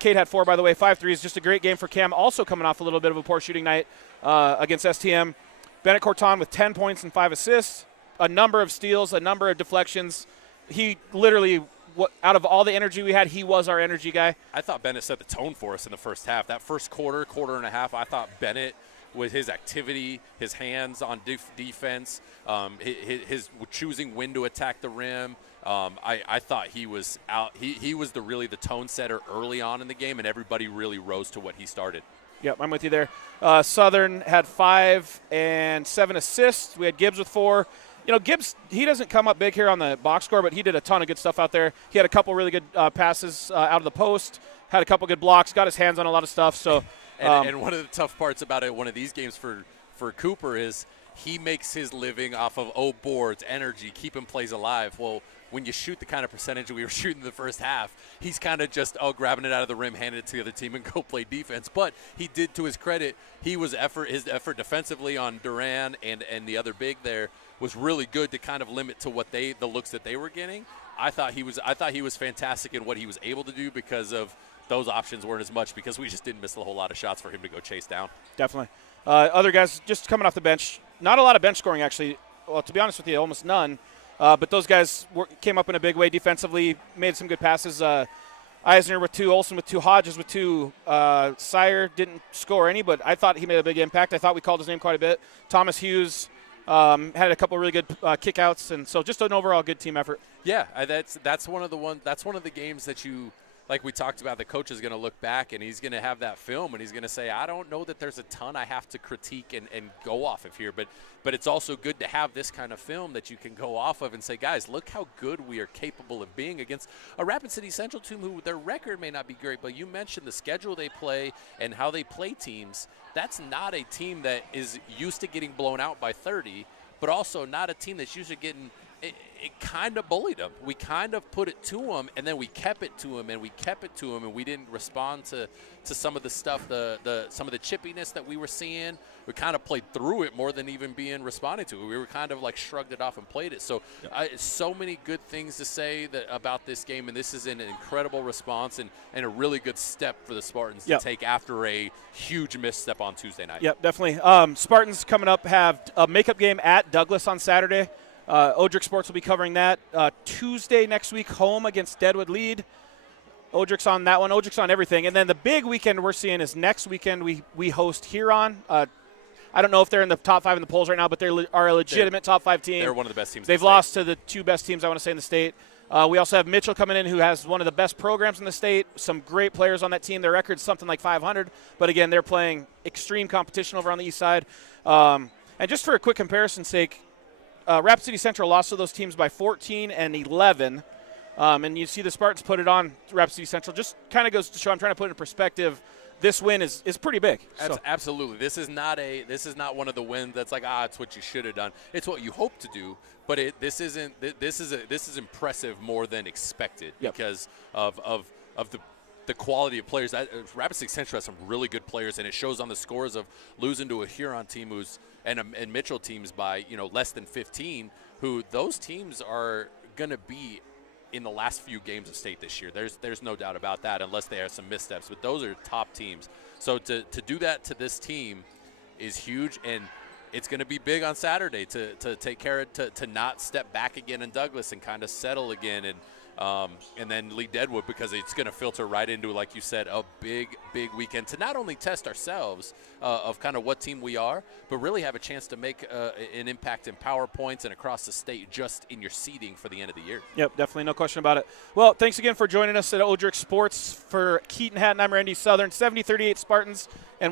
Cade had 4, by the way, 5 threes. Just a great game for Cam. Also coming off a little bit of a poor shooting night against STM. Bennett Corton with 10 points and 5 assists. A number of steals, a number of deflections. He literally, out of all the energy we had, he was our energy guy. I thought Bennett set the tone for us in the first half. That first quarter and a half, I thought Bennett, with his activity, his hands on defense, his choosing when to attack the rim, I thought he was out. He was really the tone setter early on in the game, and everybody really rose to what he started. Yep, I'm with you there. Southern had 5 and 7 assists. We had Gibbs with 4. You know, Gibbs, he doesn't come up big here on the box score, but he did a ton of good stuff out there. He had a couple really good passes out of the post, had a couple good blocks, got his hands on a lot of stuff. So, and one of the tough parts about one of these games for Cooper is he makes his living off of boards, energy, keeping plays alive. Well, when you shoot the kind of percentage we were shooting in the first half, he's kind of just grabbing it out of the rim, handing it to the other team, and go play defense. But he did, to his credit, his effort defensively on Duran and the other big there was really good to kind of limit to what the looks that they were getting. I thought he was fantastic in what he was able to do because of those options weren't as much, because we just didn't miss a whole lot of shots for him to go chase down. Definitely. Other guys just coming off the bench. Not a lot of bench scoring, actually. Well, to be honest with you, almost none. But those guys came up in a big way defensively, made some good passes. Eisner with 2, Olsen with 2, Hodges with 2. Sire didn't score any, but I thought he made a big impact. I thought we called his name quite a bit. Thomas Hughes had a couple really good kickouts, and so just an overall good team effort. Yeah, that's one of the games that you, like we talked about, the coach is going to look back and he's going to have that film and he's going to say, I don't know that there's a ton I have to critique and go off of here, but it's also good to have this kind of film that you can go off of and say, guys, look how good we are capable of being against a Rapid City Central team who their record may not be great, but you mentioned the schedule they play and how they play teams. That's not a team that is used to getting blown out by 30, but also not a team that's used to getting it kind of bullied them. We kind of put it to them, and then we kept it to them, and we kept it to them, and we didn't respond to some of the stuff, some of the chippiness that we were seeing. We kind of played through it more than even being responded to. We were kind of like shrugged it off and played it. So so many good things to say about this game, and this is an incredible response and a really good step for the Spartans to take after a huge misstep on Tuesday night. Yep, definitely. Spartans coming up have a makeup game at Douglas on Saturday. Odrick Sports will be covering that. Tuesday next week, home against Deadwood Lead. Odrick's on that one. Odrick's on everything. And then the big weekend we're seeing is next weekend we host Huron. I don't know if they're in the top 5 in the polls right now, but they are a legitimate top 5 team. They're one of the best teams. They've lost to the 2 best teams, I want to say, in the state. We also have Mitchell coming in, who has one of the best programs in the state. Some great players on that team. Their record's something like 500. But, again, they're playing extreme competition over on the east side. And just for a quick comparison's sake, Rapid City Central lost to those teams by 14 and 11. And you see the Spartans put it on Rapid City Central. Just kind of goes to show, I'm trying to put it in perspective, this win is pretty big. So. Absolutely. This is not one of the wins that's like, it's what you should have done. It's what you hope to do, but this is impressive more than expected because of the quality of players. Rapid City Central has some really good players, and it shows on the scores of losing to a Huron team and Mitchell teams by less than 15. Who those teams are going to be in the last few games of state this year. There's no doubt about that, unless they have some missteps. But those are top teams. So to do that to this team is huge, and it's going to be big on Saturday to take care of to not step back again in Douglas and kind of settle again and then lead Deadwood, because it's going to filter right into, like you said, a big weekend to not only test ourselves of kind of what team we are, but really have a chance to make an impact in power points and across the state just in your seeding for the end of the year. Yep, definitely, no question about it. Well, thanks again for joining us at Odrick Sports. For Keaton Hatton, I'm Randy Southern, 70-38 Spartans. And